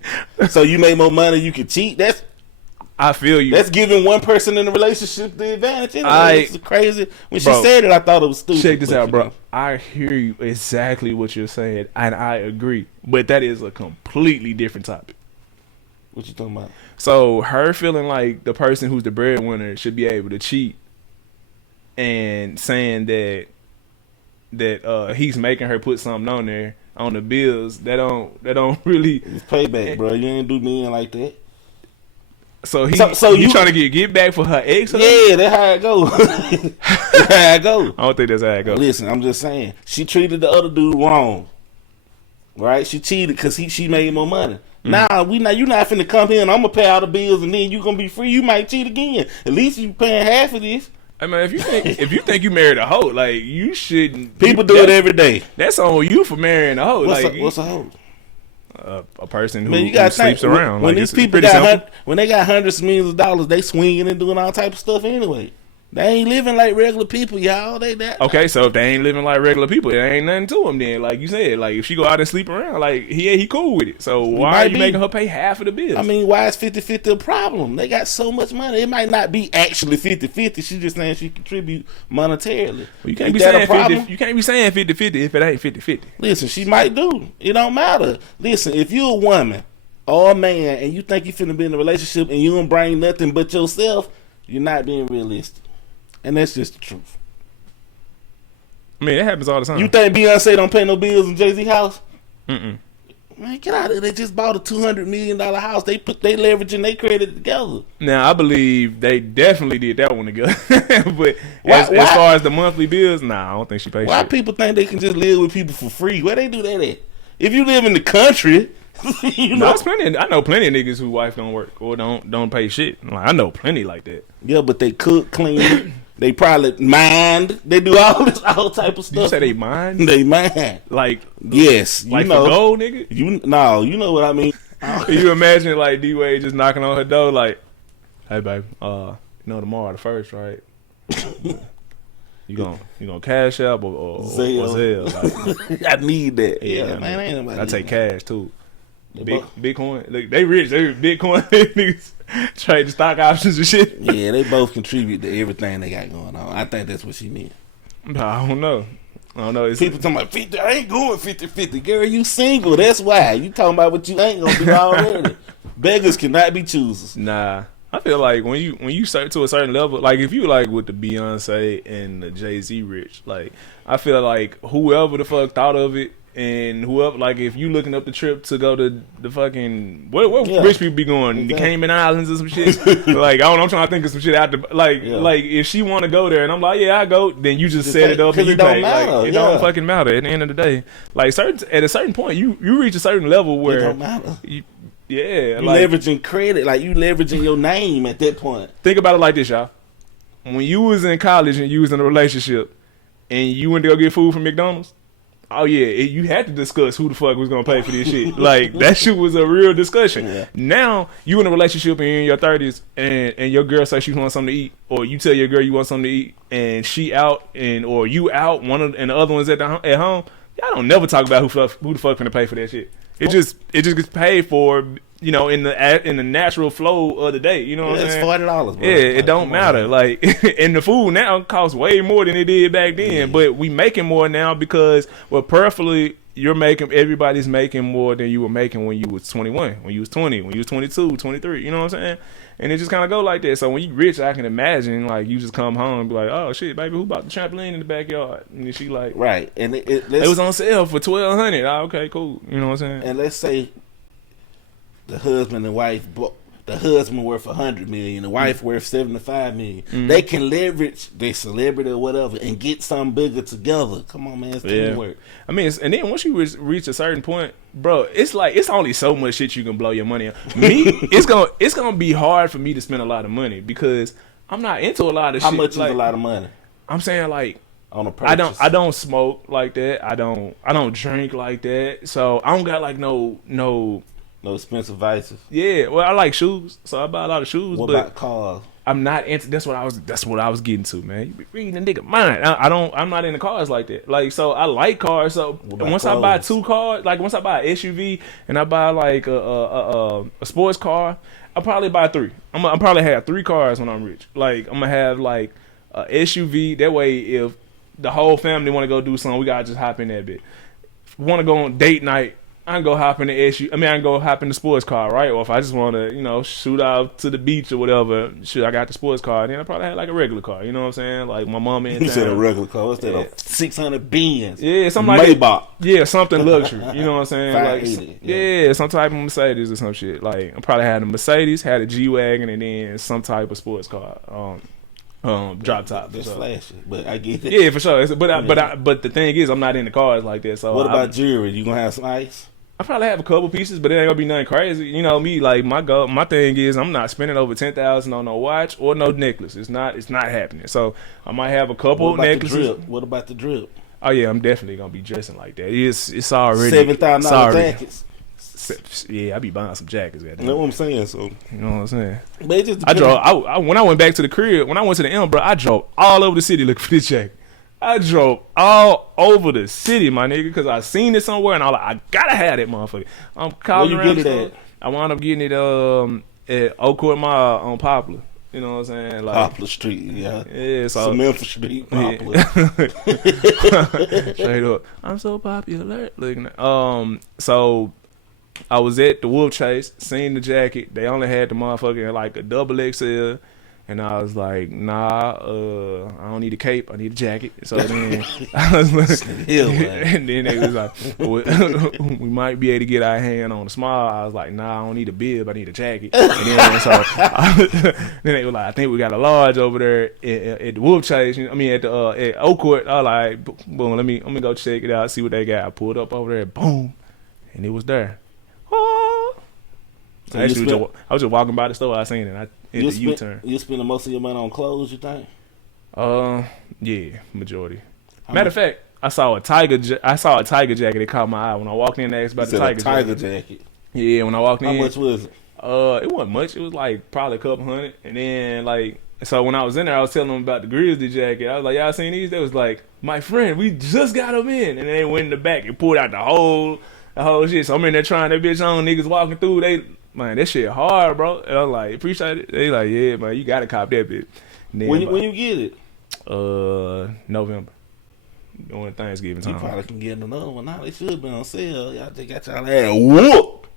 so you make more money, you can cheat. I feel you. That's giving one person in the relationship the advantage. Anyway. It's crazy. When she said it, I thought it was stupid. Check this out, bro. I hear you exactly what you're saying, and I agree. But that is a completely different topic. What you talking about? So her feeling like the person who's the breadwinner should be able to cheat, and saying that he's making her put something on there on the bills, that don't really. It's payback, bro. You ain't do me in like that. So you trying to get back for her ex? Yeah, that's how it go. That's how it go. I don't think that's how it go. Listen, I'm just saying, she treated the other dude wrong, right? She cheated because she made more money. Mm-hmm. You're not finna come here and I'm gonna pay all the bills and then you gonna be free. You might cheat again. At least you paying half of this. I mean, if you think you married a hoe, like, you shouldn't. People do it every day. That's on you for marrying a hoe. What's a hoe? A person who sleeps around. When these people when they got hundreds of millions of dollars, they swinging and doing all type of stuff anyway. They ain't living like regular people, y'all. They that. Okay, so if they ain't living like regular people, there ain't nothing to them then. Like you said, like if she go out and sleep around, like he cool with it. So why are you making her pay half of the bills? I mean, why is 50-50 a problem? They got so much money. It might not be actually 50-50. She's just saying she contribute monetarily. Well, you can't be saying 50. You can't be saying 50-50 if it ain't 50-50. Listen, she might do. It don't matter. Listen, if you're a woman or a man and you think you finna be in a relationship and you don't bring nothing but yourself, you're not being realistic. And that's just the truth. I mean, it happens all the time. You think Beyonce don't pay no bills in Jay-Z house? Mm-mm. Man, get out of there. They just bought a $200 million house. They leveraging their credit together. Now, I believe they definitely did that one together. But as far as the monthly bills, nah, I don't think she pays Why shit. people think they can just live with people for free? Where they do that at? If you live in the country, you know. I know plenty of niggas whose wife don't work or don't pay shit. Like, I know plenty like that. Yeah, but they cook, clean. They probably mind. They do all type of stuff. You say they mind? They mind. Like, yes, like for gold, nigga? You know what I mean. You imagine like D-Wade just knocking on her door like, hey babe, tomorrow the first, right? You gonna cash up or Zelle? Like, I need that. Yeah, man. Ain't nobody I take cash too. They Bitcoin. Look, they rich. They Bitcoin niggas trade the stock options and shit. Yeah, they both contribute to everything they got going on. I think that's what she meant. I don't know. People talking about 50. I ain't going 50-50. Girl, you single. That's why. You talking about what you ain't gonna do already. Beggars cannot be choosers. Nah. I feel like when you start to a certain level, like if you like with the Beyonce and the Jay-Z rich, like I feel like whoever the fuck thought of it and whoever, like if you looking up the trip to go to the fucking where rich people be going, exactly. The Cayman Islands or some shit. Like I'm trying to think of some shit out the like if she want to go there and I'm like I go, then you just set it up and you pay. Like, it don't fucking matter at the end of the day. Like at a certain point you reach a certain level where it don't matter. You like, leveraging credit, like you leveraging your name at that point. Think about it like this, y'all. When you was in college and you was in a relationship and you went to go get food from McDonald's, oh yeah, you had to discuss who the fuck was gonna pay for this shit. Like that shit was a real discussion. Yeah. Now you in a relationship and you're in your 30s and your girl says she wants something to eat, or you tell your girl you want something to eat and she out or you out, and the other one's at home. Y'all don't never talk about who the fuck gonna pay for that shit. It just gets paid for, in the natural flow of the day. You know what I'm saying? It's $40. Bro. Yeah, it don't matter. Like, and the food now costs way more than it did back then. Yeah. But we making more now because, perfectly, everybody's making more than you were making when you was 21, when you was 20, when you was 22, 23. You know what I'm saying? And it just kind of go like that. So when you rich, I can imagine, like, you just come home and be like, oh, shit, baby, who bought the trampoline in the backyard? And she like... Right. And it was on sale for $1,200. Oh, okay, cool. You know what I'm saying? And let's say the husband and wife... The husband worth $100 million, the wife worth $75 million. Mm-hmm. They can leverage their celebrity or whatever and get something bigger together. Come on, man, it's teamwork. I mean, and then once you reach a certain point, bro, it's like it's only so much shit you can blow your money on. Me, it's gonna be hard for me to spend a lot of money because I'm not into a lot of shit. How much is a lot of money? I'm saying like on a purchase. I don't smoke like that. I don't drink like that. So I don't got like no expensive vices. Yeah, well, I like shoes, so I buy a lot of shoes. What but about cars? I'm not into. That's what I was getting to, man. You be reading the nigga mind. I'm not into cars like that. Like, so I like cars. So once I buy 2 cars, like once I buy an SUV and I buy like a sports car, I'll probably buy 3. I'm probably have 3 cars when I'm rich. Like I'm gonna have like a SUV. That way, if the whole family want to go do something, we gotta just hop in that bit. Want to go on date night? I can go hop in the SUV. I mean, I can go hop in the sports car, right? Or if I just want to, shoot out to the beach or whatever, shit, I got the sports car. Then I probably had like a regular car. You know what I'm saying? Like my mama in town. You said a regular car. What's that? Yeah. 600 Benz. Yeah, something like Maybach. Yeah, something luxury. You know what I'm saying? 580. Like, yeah, some type of Mercedes or some shit. Like I probably had a Mercedes, had a G-Wagon, and then some type of sports car. Drop top. That's flashy, but I get it. Yeah, for sure. But the thing is, I'm not into cars like that. So what about jewelry? You gonna have some ice? I probably have a couple pieces, but it ain't gonna be nothing crazy. You know me, like my thing is I'm not spending over $10,000 on no watch or no necklace. It's not happening. So I might have a couple necklaces. What about the drip? Oh yeah, I'm definitely gonna be dressing like that. It's already $7,000 jackets. Yeah, I be buying some jackets. You know what I'm saying? So you know what I'm saying. But it just when I went back to the crib, when I went to the M, bro, I drove all over the city looking for this jacket. I drove all over the city, my nigga, because I seen it somewhere and I gotta have that motherfucker. I'm calling around. Where you get it at? I wound up getting it at Oak Court Mall on Poplar. You know what I'm saying? Like Poplar Street, yeah. Yeah, so Memphis Street, Poplar. Yeah. Straight up. I'm so popular. Looking at, so I was at the Wolf Chase, seen the jacket. They only had the motherfucker in like a double XL. And I was like, nah, I don't need a cape. I need a jacket. So then I was like, and then they was like, well, we might be able to get our hand on the small. I was like, nah, I don't need a bib. I need a jacket. And then then they were like, I think we got a large over there at the Wolf Chase. I mean, at the at Oak Court. I was like, boom, let me go check it out, see what they got. I pulled up over there, boom, and it was there. Oh. So I was just walking by the store. I seen it. I hit the U-turn. You spending most of your money on clothes, you think? Yeah, majority. Matter of fact, I saw a tiger jacket that caught my eye when I walked in. They asked about the tiger jacket. Yeah, when I walked in. How much was it? It wasn't much. It was like probably a couple $100. And then so when I was in there, I was telling them about the Grizzly jacket. I was like, y'all seen these? They was like, my friend, we just got them in. And they went in the back and pulled out the whole shit. So I'm in there trying that bitch on. Niggas walking through. Man, that shit hard, bro. And I'm like, appreciate it. They like, yeah, man, you gotta cop that bitch. Then, when you get it? November. During Thanksgiving time. You probably can get another one now. They should have been on sale. Y'all just got y'all ass whooped.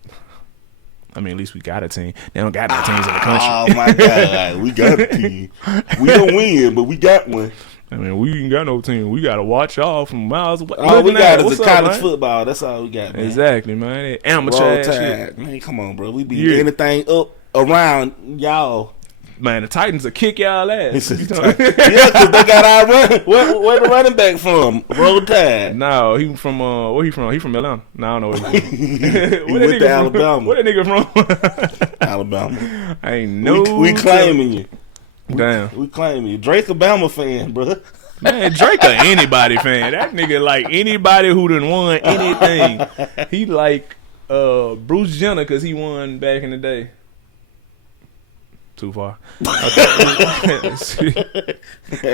I mean, at least we got a team. They don't got no teams in the country. Oh my God, we got a team. We don't win, but we got one. I mean, we ain't got no team. We got to watch y'all from miles away. All we got is the college football. That's all we got, man. Exactly, man. Amateur shit. Man, come on, bro. We beat anything up around y'all. Man, the Titans will kick y'all ass. Yeah, because they got our run. Where the running back from? Roll Tide. No, he from where he from? He from Atlanta. No, I don't know where he from. He went to Alabama. Where that nigga from? Alabama. I ain't know. We claiming you. Damn. We claiming you. Drake a Bama fan, bro. Man, Drake a anybody fan. That nigga like anybody who done won anything. He like Bruce Jenner because he won back in the day. Too far. I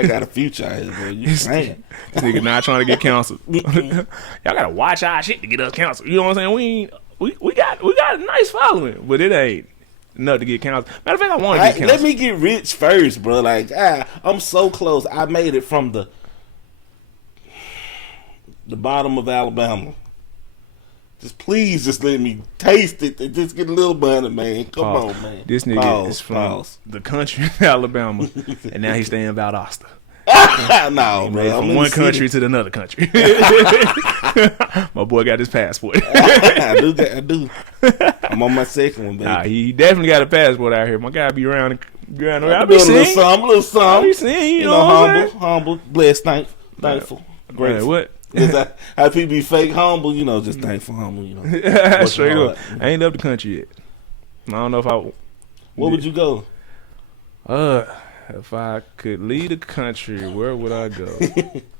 got a future out here, bro. You saying this nigga not trying to get canceled. Y'all gotta watch our shit to get us canceled. You know what I'm saying? We got a nice following, but it ain't enough to get canceled. Matter of fact, I want to get canceled. Let me get rich first, bro. Like, I'm so close. I made it from the bottom of Alabama. Please let me taste it and just get a little money, man. Come on, man. This nigga is from the country of Alabama, and now he's staying in Valdosta. No, bro. From one country to another country. My boy got his passport. I do. I'm on my second one, baby. Nah, he definitely got a passport out here. My guy be around. I be seeing a little something. I be seeing, you know, humble, blessed, thankful, grateful. What? How people be fake humble, you know, just thankful, humble, you know. Straight up. I ain't left the country yet. I don't know if I. Where would you go? If I could leave the country, where would I go?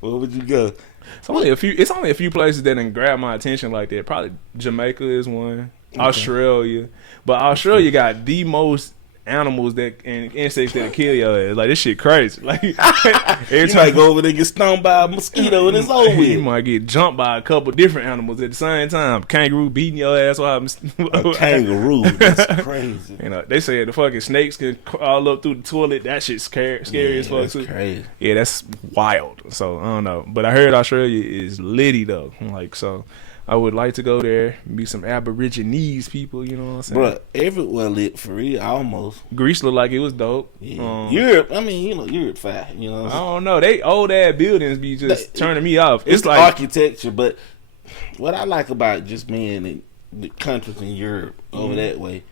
Where would you go? It's only a few places that didn't grab my attention like that. Probably Jamaica is one. Okay. Australia, but Australia got the most animals and insects that kill your ass. Like, this shit crazy. Like, every time you might go over there and get stung by a mosquito and it's over with. You might get jumped by a couple different animals at the same time. Kangaroo beating your ass while a kangaroo. That's crazy. You know, they say the fucking snakes can crawl up through the toilet. That shit's scary as fuck too. Crazy. Yeah, that's wild. So I don't know, but I heard Australia is litty though. Like, so I would like to go there, meet some Aborigines people, you know what I'm saying? Bro, everywhere lit for real, almost. Greece looked like it was dope. Yeah. Europe, I mean, you know, Europe fine, you know. I don't know. They old ass buildings be just turning me off. It's like architecture, but what I like about just being in the countries in Europe over that way,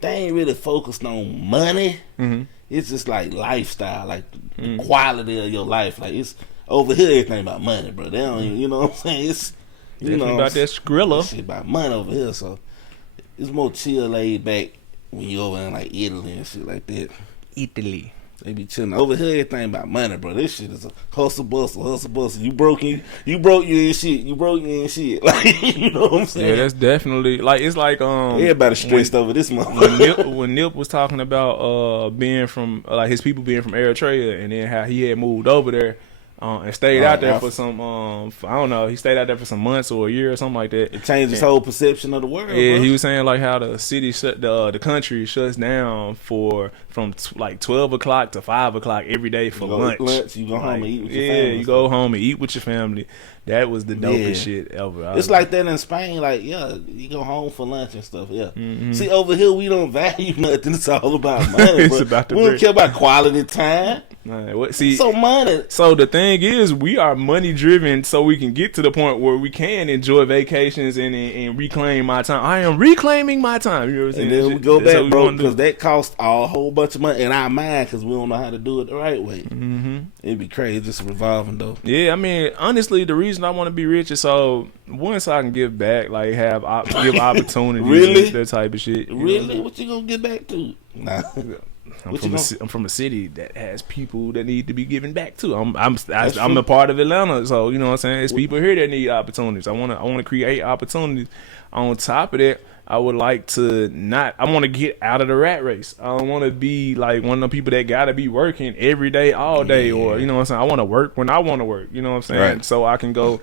they ain't really focused on money. Mm-hmm. It's just like lifestyle, like the quality of your life. Like, it's over here, everything about money, bro. They don't even, you know what I'm saying? It's you know about that Skrilla. Shit about money over here, so it's more chill, laid back when you over in like Italy and shit like that. Italy, they be chilling over here. Everything about money, bro. This shit is a hustle bustle. You broke, you ain't shit. You broke, you ain't shit. Like, you know what I'm saying? Yeah, that's definitely like, it's like everybody stressed over this month. when Nip was talking about being from like his people being from Eritrea and then how he had moved over there. And stayed out there for some, I don't know, he stayed out there for some months or a year or something like that. It changed his whole perception of the world. Yeah, bro. He was saying like how the city, the country shuts down for from like 12 o'clock to 5 o'clock every day for lunch. You go home and eat with your family. Yeah, you go home and eat with your family. That was the dopest shit ever. It's like that in Spain. Like, you go home for lunch and stuff. Yeah. Mm-hmm. See, over here we don't value nothing. It's all about money. It's about the we don't care about quality time. See, so money. So the thing is, we are money driven, so we can get to the point where we can enjoy vacations and reclaim my time. I am reclaiming my time. You know what I'm saying? And then we go back, bro, because that costs a whole bunch of money in our mind because we don't know how to do it the right way. Mm-hmm. It'd be crazy, just revolving though. Yeah, I mean, honestly, the reason I want to be rich is so once I can give back, like give opportunities, really? That type of shit. Really? What you gonna get back to? Nah. I'm from a city that has people that need to be given back to. I'm a part of Atlanta, so you know what I'm saying. It's people here that need opportunities. I want to create opportunities. On top of that, I would like to I want to get out of the rat race. I don't want to be like one of the people that gotta be working every day, all day, or you know what I'm saying. I want to work when I want to work. You know what I'm saying. Right. So I can go.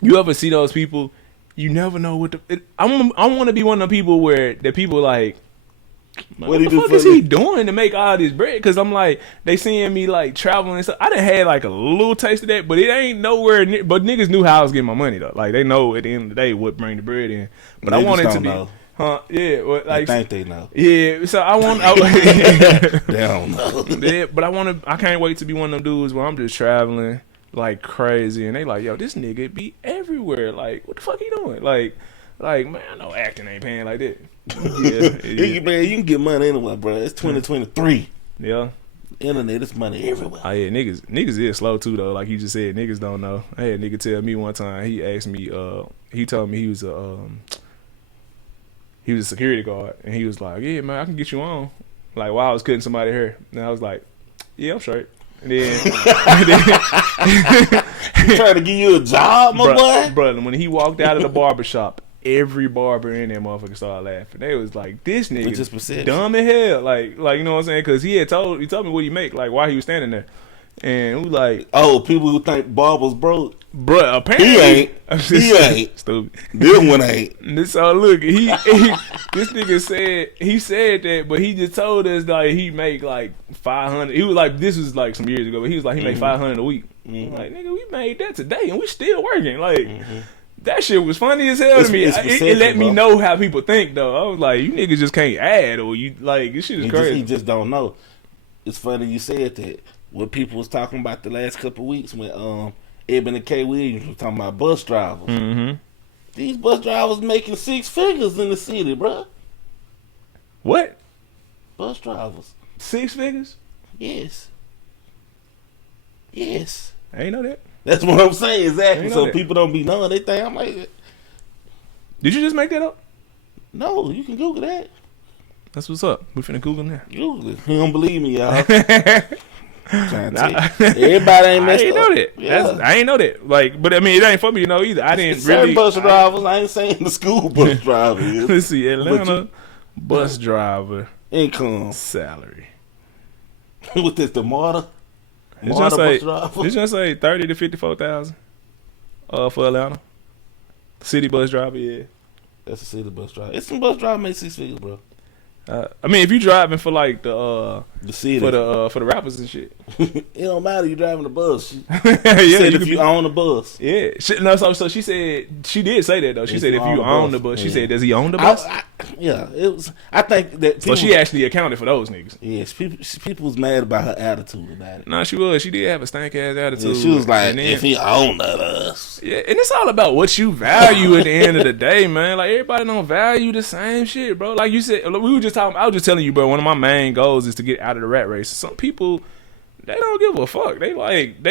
You ever see those people? You never know what I want to be one of the people where the people like. What the fuck is he doing to make all this bread? Because I'm like, they seeing me like traveling and stuff. I done had like a little taste of that, but it ain't nowhere near. But niggas knew how I was getting my money though. Like they know at the end of the day what bring the bread in. But I want it to be, yeah. Well, like I think they know. Yeah. So I want. They don't know. Yeah, but I can't wait to be one of them dudes where I'm just traveling like crazy, and they like, yo, this nigga be everywhere. Like, what the fuck he doing? Like man, I know acting ain't paying like that. Yeah. Man, you can get money anywhere, bro. It's 2023. Yeah. Internet, it's money everywhere. Oh yeah, niggas is slow too though. Like you just said, niggas don't know. I had a nigga tell me one time. He asked me. He told me he was a security guard, and he was like, "Yeah, man, I can get you on." Like while I was cutting somebody's hair, and I was like, "Yeah, I'm straight." And then, he trying to give you a job, my boy. Brother, when he walked out of the barbershop, every barber in that motherfucker started laughing. They was like, "This nigga just dumb as hell." Like you know what I'm saying? Because he told me what he make, like while he was standing there, and we like, oh, people who think barbers broke, bruh. Apparently he ain't stupid. This one ain't. So look, he this nigga said that, but he just told us like he make like 500. He was like, this was like some years ago, but he was like he make 500 a week. Mm-hmm. Like nigga, we made that today, and we still working. Like. Mm-hmm. That shit was funny as hell to me. It let me know how people think though. I was like, you niggas just can't add, or you like this shit is crazy. He just don't know. It's funny you said that. What people was talking about the last couple of weeks when Eben and K. Williams was talking about bus drivers. Mm-hmm. These bus drivers making 6 figures in the city, bro. What? Bus drivers. 6 figures? Yes. I ain't know that. That's what I'm saying, exactly. So people don't be knowing. They think I'm like, did you just make that up? No, you can Google that. That's what's up. We finna Google now. Google it. You don't believe me, y'all. Everybody ain't messed up. Know that. Yeah. I ain't know that. Like, but I mean, it ain't for me to know either. I didn't really. Bus drivers. I ain't saying the school bus driver is. Let's see, Atlanta bus driver income salary. What this? The martyr. Did you say 30 to 54,000 for Atlanta? City bus driver, yeah. That's a city bus driver. It's some bus driver make 6 figures, bro. I mean, if you driving for like the city for the rappers and shit, it don't matter. You driving the bus. Yeah, if you own the bus. Yeah. So she said she did say that though. She said if you own the bus. She said, does he own the bus? Yeah, it was. I think that. So she actually accounted for those niggas. Yes, people was mad about her attitude about it. No, she was. She did have a stank ass attitude. Yeah, she was like, if he owned us. Yeah, and it's all about what you value at the end of the day, man. Like everybody don't value the same shit, bro. Like you said, we were just talking. I was just telling you, bro. One of my main goals is to get out of the rat race. Some people, they don't give a fuck. They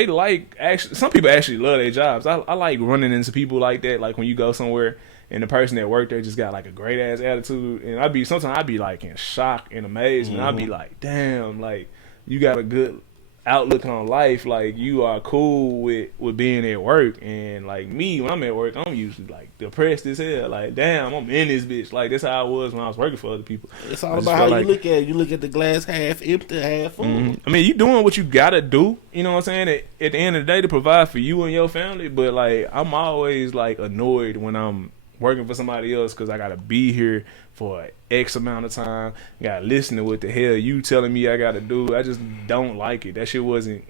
like actually. Some people actually love their jobs. I like running into people like that. Like when you go somewhere. And the person that worked there just got like a great ass attitude, and sometimes I'd be like in shock and amazement. Mm-hmm. I'd be like, damn, like you got a good outlook on life. Like you are cool with being at work, and like me when I'm at work, I'm usually like depressed as hell. Like damn, I'm in this bitch. Like that's how I was when I was working for other people. It's all about how you look at it. You look at the glass half empty, half full. Mm-hmm. I mean, you doing what you gotta do. You know what I'm saying? At the end of the day, to provide for you and your family. But like, I'm always like annoyed when I'm working for somebody else because I gotta be here for X amount of time. Gotta listen to what the hell you telling me I gotta do. I just don't like it. That shit wasn't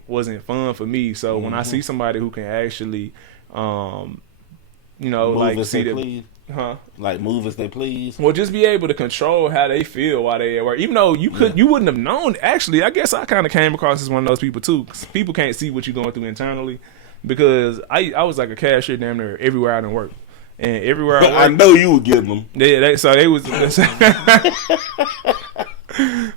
fun for me. So when I see somebody who can actually, Move like as see they the, please. huh? Like move as they please. Well, just be able to control how they feel while they at work. Even though you wouldn't have known. Actually, I guess I kind of came across as one of those people too. 'Cause people can't see what you're going through internally. Because I was like a cashier damn near everywhere I done work. And everywhere I work, I know you were getting them. they was.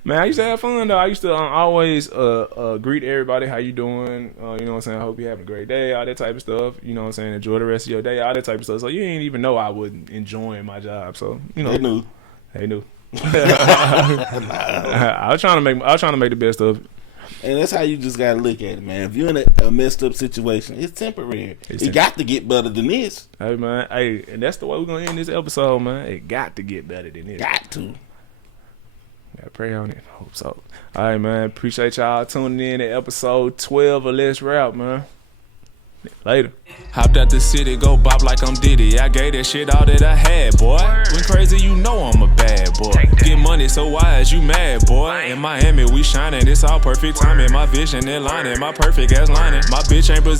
Man, I used to have fun though. I used to always greet everybody. How you doing? You know what I'm saying? I hope you having a great day. All that type of stuff. You know what I'm saying? Enjoy the rest of your day. All that type of stuff. So you didn't even know I wasn't enjoying my job. So They knew. They knew. I was trying to make the best of it. And that's how you just gotta look at it, man. If you're in a messed up situation, it's temporary. It got to get better than this. Hey man, and that's the way we're gonna end this episode, man. It got to get better than this. Got to. Gotta pray on it. Hope so. All right, man. Appreciate y'all tuning in to episode 12 of Let's Rap, man. Later. Hopped out the city, go bop like I'm Diddy. I gave that shit all that I had, boy. When crazy, you know I'm a bad boy. Get money, so why is you mad, boy? In Miami, we shining. It's all perfect timing. My vision in lining. My perfect ass lining. My bitch ain't Brazil.